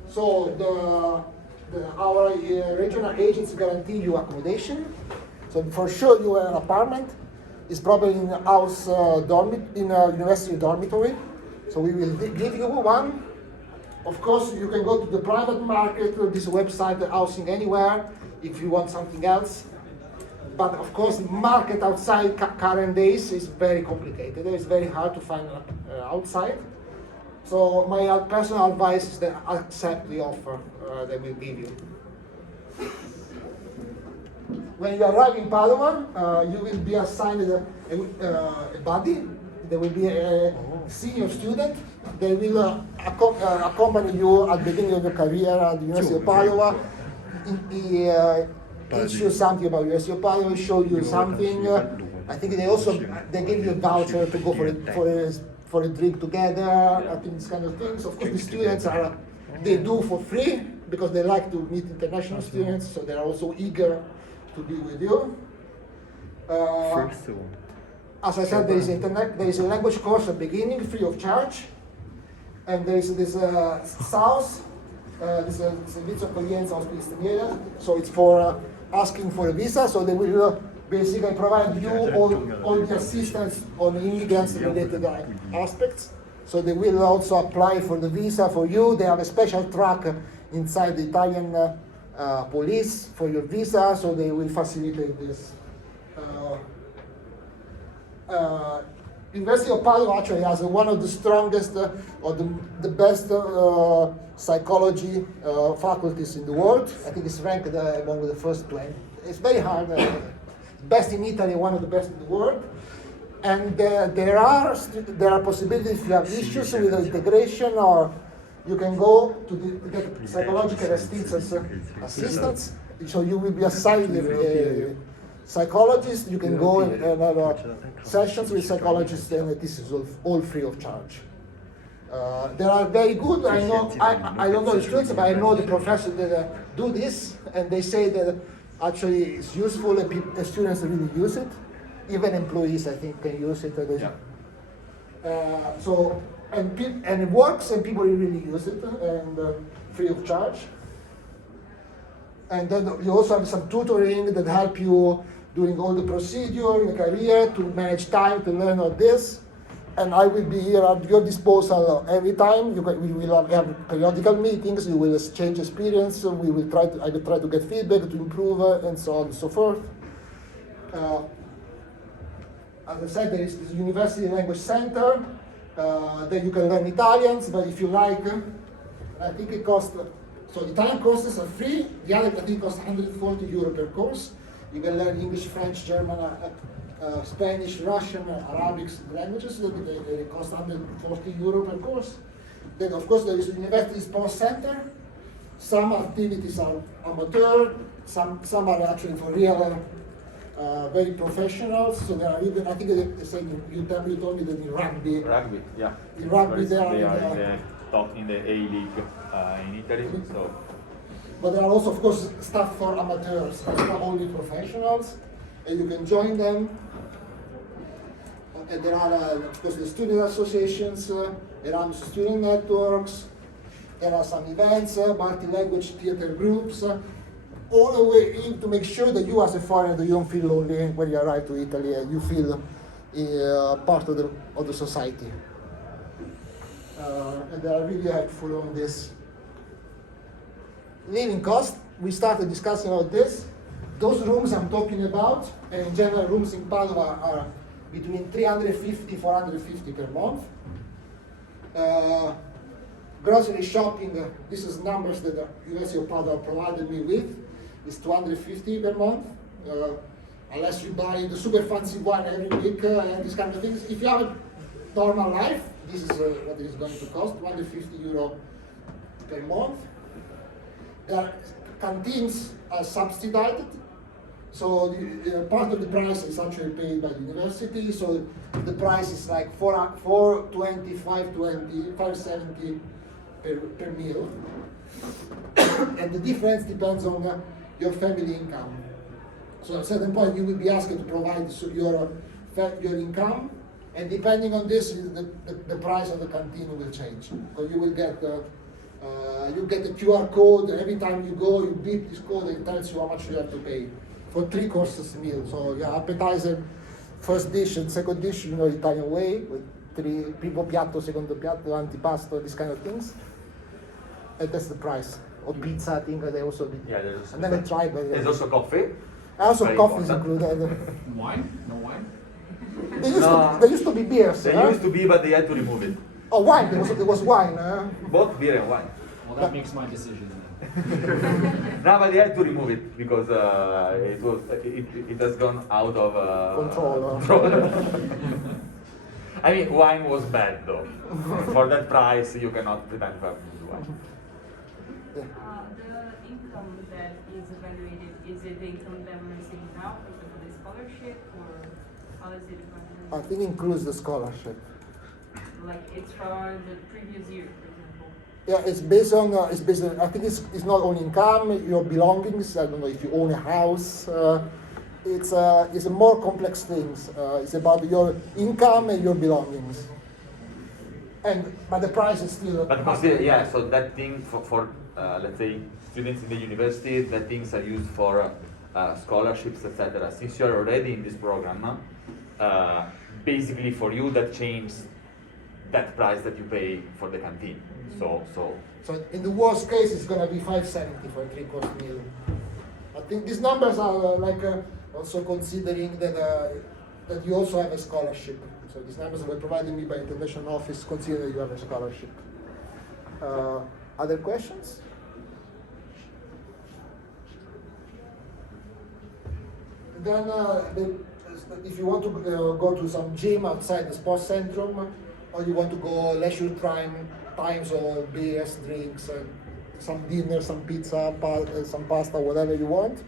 So our regional agents guarantee you accommodation. So for sure you have an apartment. It's probably in a house in a university dormitory. So we will give you one. Of course, you can go to the private market, this website, Housing Anywhere, if you want something else. But of course, market outside current days is very complicated. It's very hard to find outside. So my personal advice is that accept the offer they will give you. When you arrive in Padova, you will be assigned a buddy. There will be a senior student. They will accompany you at the beginning of your career at the University of Padova. Teach you something about University of Padova, show you something. I think they give you a voucher to go for a drink together. I think these kind of things. Of course, the students they do for free because they like to meet international students, so they're also eager to be with you. As I said, there is a language course at the beginning, free of charge, and there is this SAUS, this servizio accoglienza ospedaliera, so it's for asking for a visa. So they will basically provide you all the assistance on immigrants related aspects. So they will also apply for the visa for you. They have a special track inside the Italian police for your visa, so they will facilitate this. University of Padova actually has one of the strongest or the best psychology faculties in the world. I think it's ranked among the first 20. It's very hard. Best in Italy, one of the best in the world. And there are possibilities if you have issues with integration, or you can go to get psychological assistance. So you will be assigned a psychologist. You can go and have sessions with psychologists, and this is all free of charge. They are very good. I don't know the students, but I know the professors that do this, and they say that actually it's useful, and students really use it. Even employees, I think, can use it. And it works, and people really use it, and free of charge. And then you also have some tutoring that help you during all the procedure in the career to manage time to learn all this. And I will be here at your disposal every time. We will have periodical meetings. You will exchange experience. I will try to get feedback to improve, and so on and so forth. As I said, there is this University Language Center. Then you can learn Italian, but if you like, I think it costs. So Italian courses are free. The other, I think, costs €140 per course. You can learn English, French, German, Spanish, Russian, Arabic languages. They cost €140 per course. Then, of course, there is the University Sports Center. Some activities are amateur. Some are actually for real, very professional. So there are even, I think they say you told me that in rugby. Rugby, yeah. In rugby, they are in the top in the A League in Italy. So But there are also, of course, stuff for amateurs, not only professionals, and you can join them. And there are, of course, the student associations, there are student networks, there are some events, multi-language theater groups, all the way in to make sure that you as a foreigner, you don't feel lonely when you arrive to Italy and you feel part of the society. And they are really helpful on this. Living cost, we started discussing about this. Those rooms I'm talking about, and in general rooms in Padova are between 350 450 per month. Grocery shopping, this is numbers that the University of Padova provided me with, is 250 per month. Unless you buy the super fancy one every week and these kind of things. If you have a normal life, this is what it is going to cost, €250 per month. Canteens are subsidized, so part of the price is actually paid by the university, so the price is like $4.20, $5.20, $5.70 per meal. And the difference depends on your family income. So at a certain point you will be asked to provide your income, and depending on this, the price of the canteen will change. So you will get a QR code, and every time you go, you beep this code and it tells you how much you have to pay for 3 courses meal. So yeah, appetizer, first dish and second dish, Italian way, with 3 primo piatto, secondo piatto, antipasto, these kind of things. And that's the price. Or pizza, I think they also do. Yeah, there's I never tried, but there's also coffee. Also Very coffee is important. included. Wine? No wine? There used to be beers. There used to be, but they had to remove it. Oh, wine. There was wine. Both beer and wine. Well, that makes my decision then. No, but they had to remove it because it has gone out of Control. I mean, wine was bad though. For that price, you cannot pretend to have good wine. The income that is evaluated, is it the income that we're receiving now, for example, the scholarship, or how is it evaluated? I think it includes the scholarship. Like it's for the previous year, for example. Yeah, it's based on. I think it's not only income, your belongings. I don't know if you own a house. It's a more complex things. It's about your income and your belongings. But the price is still. But consider, yeah, so that thing for let's say students in the university, that things are used for scholarships, etc. Since you're already in this program, basically for you that changes that price that you pay for the canteen. So in the worst case, it's gonna be $5.70 for a 3-course meal. I think these numbers are also considering that you also have a scholarship. So these numbers were provided me by international office, consider that you have a scholarship. Other questions? Then, if you want to go to some gym outside the sports centrum, or you want to go leisure times or beers, drinks, some dinner, some pizza, some pasta, whatever you want,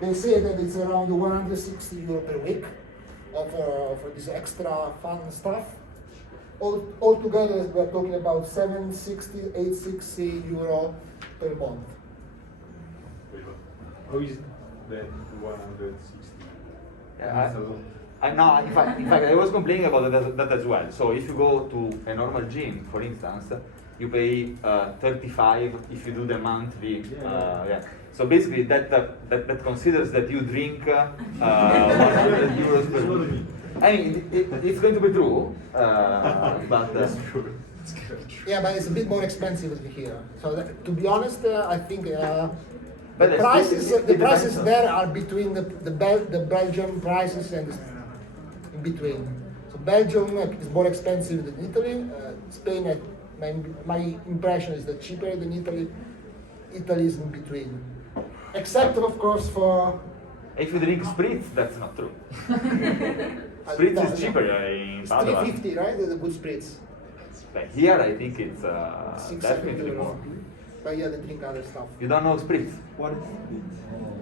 they say that it's around €160 per week for this extra fun stuff. All together, we're talking about €760, €860 per month. How is that 160? yeah, in fact, I was complaining about that as well. So if you go to a normal gym, for instance, you pay 35 if you do the monthly. Yeah. So basically, that considers that you drink 100 euros per week. I mean, it's going to be true, but That's true. Yeah, but it's a bit more expensive here. So to be honest, I think But the prices there are between the Belgian prices and in between. So Belgium is more expensive than Italy. Spain, my impression is that cheaper than Italy. Italy is in between, except of course for. if you drink spritz, that's not true. Spritz is cheaper in It's Padova. 350, right? The good spritz. Like here, I think it's 600 definitely euros. more. But yeah, they drink other stuff. You don't know spritz? What is it?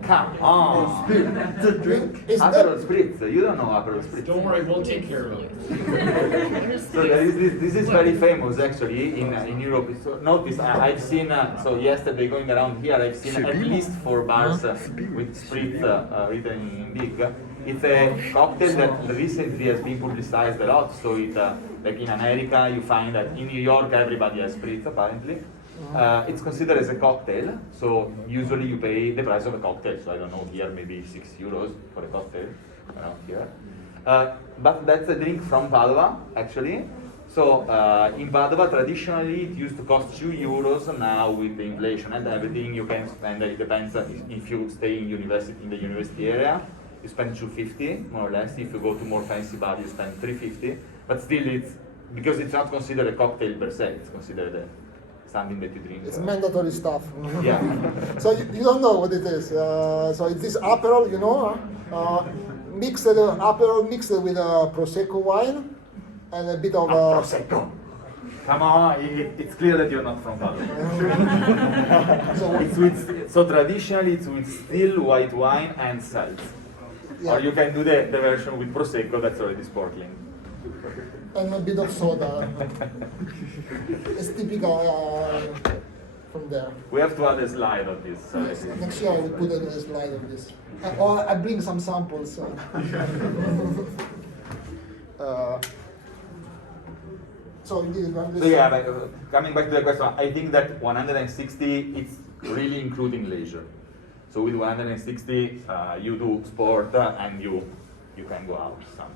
Come on! It's a drink. It's Aperol not. spritz. You don't know Aperol spritz. Don't worry, we'll take care of it. So there is this is very famous actually in Europe. So notice I've seen so yesterday going around here I've seen at least 4 bars with spritz written in big. It's a cocktail that recently has been publicized a lot. So it like in America you find that in New York everybody has spritz apparently. It's considered as a cocktail, so usually you pay the price of a cocktail. So I don't know, here maybe €6 for a cocktail around here. But that's a drink from Padova, actually. So in Padova, traditionally it used to cost €2. Now with the inflation and everything, you can spend. It depends if you stay in the university area, you spend $2.50 more or less. If you go to more fancy bar, you spend $3.50. But still, it's because it's not considered a cocktail per se. It's considered something that you drink. It's mandatory stuff. Yeah. So you don't know what it is. So it is Aperol, you know, mixed Aperol mixed with Prosecco wine and a bit of Prosecco. Come on, it's clear that you're not from Padova. So traditionally it's with still white wine and salt. Yeah. Or you can do the version with Prosecco that's already sparkling. and a bit of soda. It's typical from there. We have to add a slide of this. Yes, next year I will put a slide of this. Or I bring some samples. So you did So yeah, like, coming back to the question, I think that 160 it's really including leisure. So with 160, you do sport and you can go out some.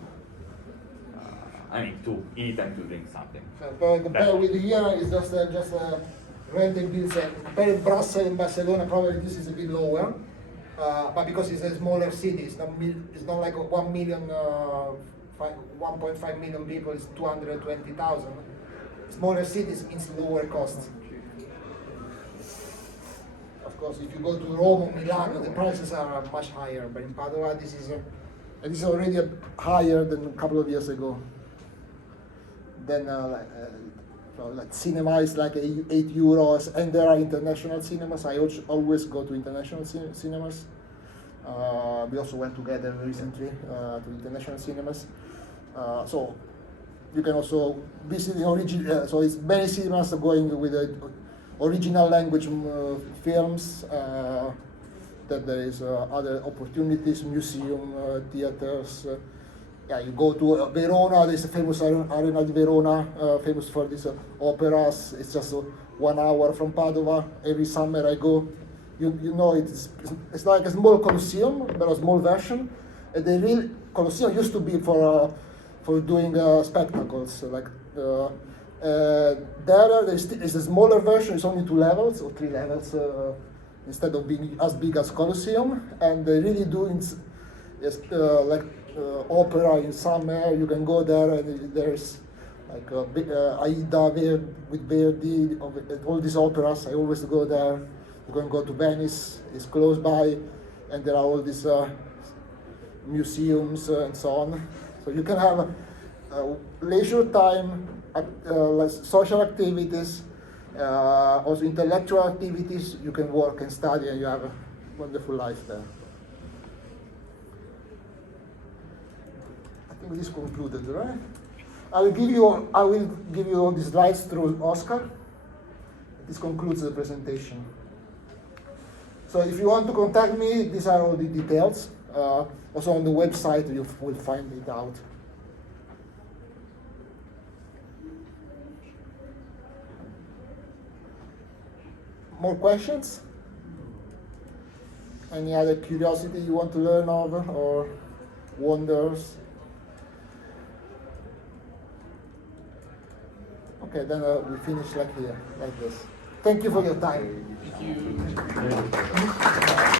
I mean, to eat and to drink something. Compared with here, it's just renting bills. Compared with Brussels and Barcelona, probably this is a bit lower. But because it's a smaller city, it's not like 1 million, 1.5 million people, it's 220,000. Smaller cities means lower costs. Of course, if you go to Rome or Milan, the prices are much higher. But in Padova, this is already higher than a couple of years ago. Then like cinema is like €8, and there are international cinemas. I always go to international cinemas. We also went together recently to international cinemas. So you can also visit the original. So it's many cinemas going with the original language films. That there is other opportunities, museum, theaters. Yeah, you go to Verona. There's a famous Arena di Verona, famous for these operas. It's just 1 hour from Padova. Every summer I go. You know, it's like a small Colosseum, but a small version. And the real Colosseum used to be for doing spectacles. Like there is a smaller version. It's only 2 levels or 3 levels instead of being as big as Colosseum. And they really do like opera in summer. You can go there, and there's like Aida with Verdi, all these operas. I always go there. You can go to Venice, it's close by, and there are all these museums and so on. So you can have leisure time, like social activities, also intellectual activities. You can work and study, and you have a wonderful life there. I think this concluded, right? I will give you all the slides through Oscar. This concludes the presentation. So if you want to contact me, these are all the details. Also on the website, you will find it out. More questions? Any other curiosity you want to learn of, or wonders? Okay, then we finish like here, like this. Thank you for your time. Thank you.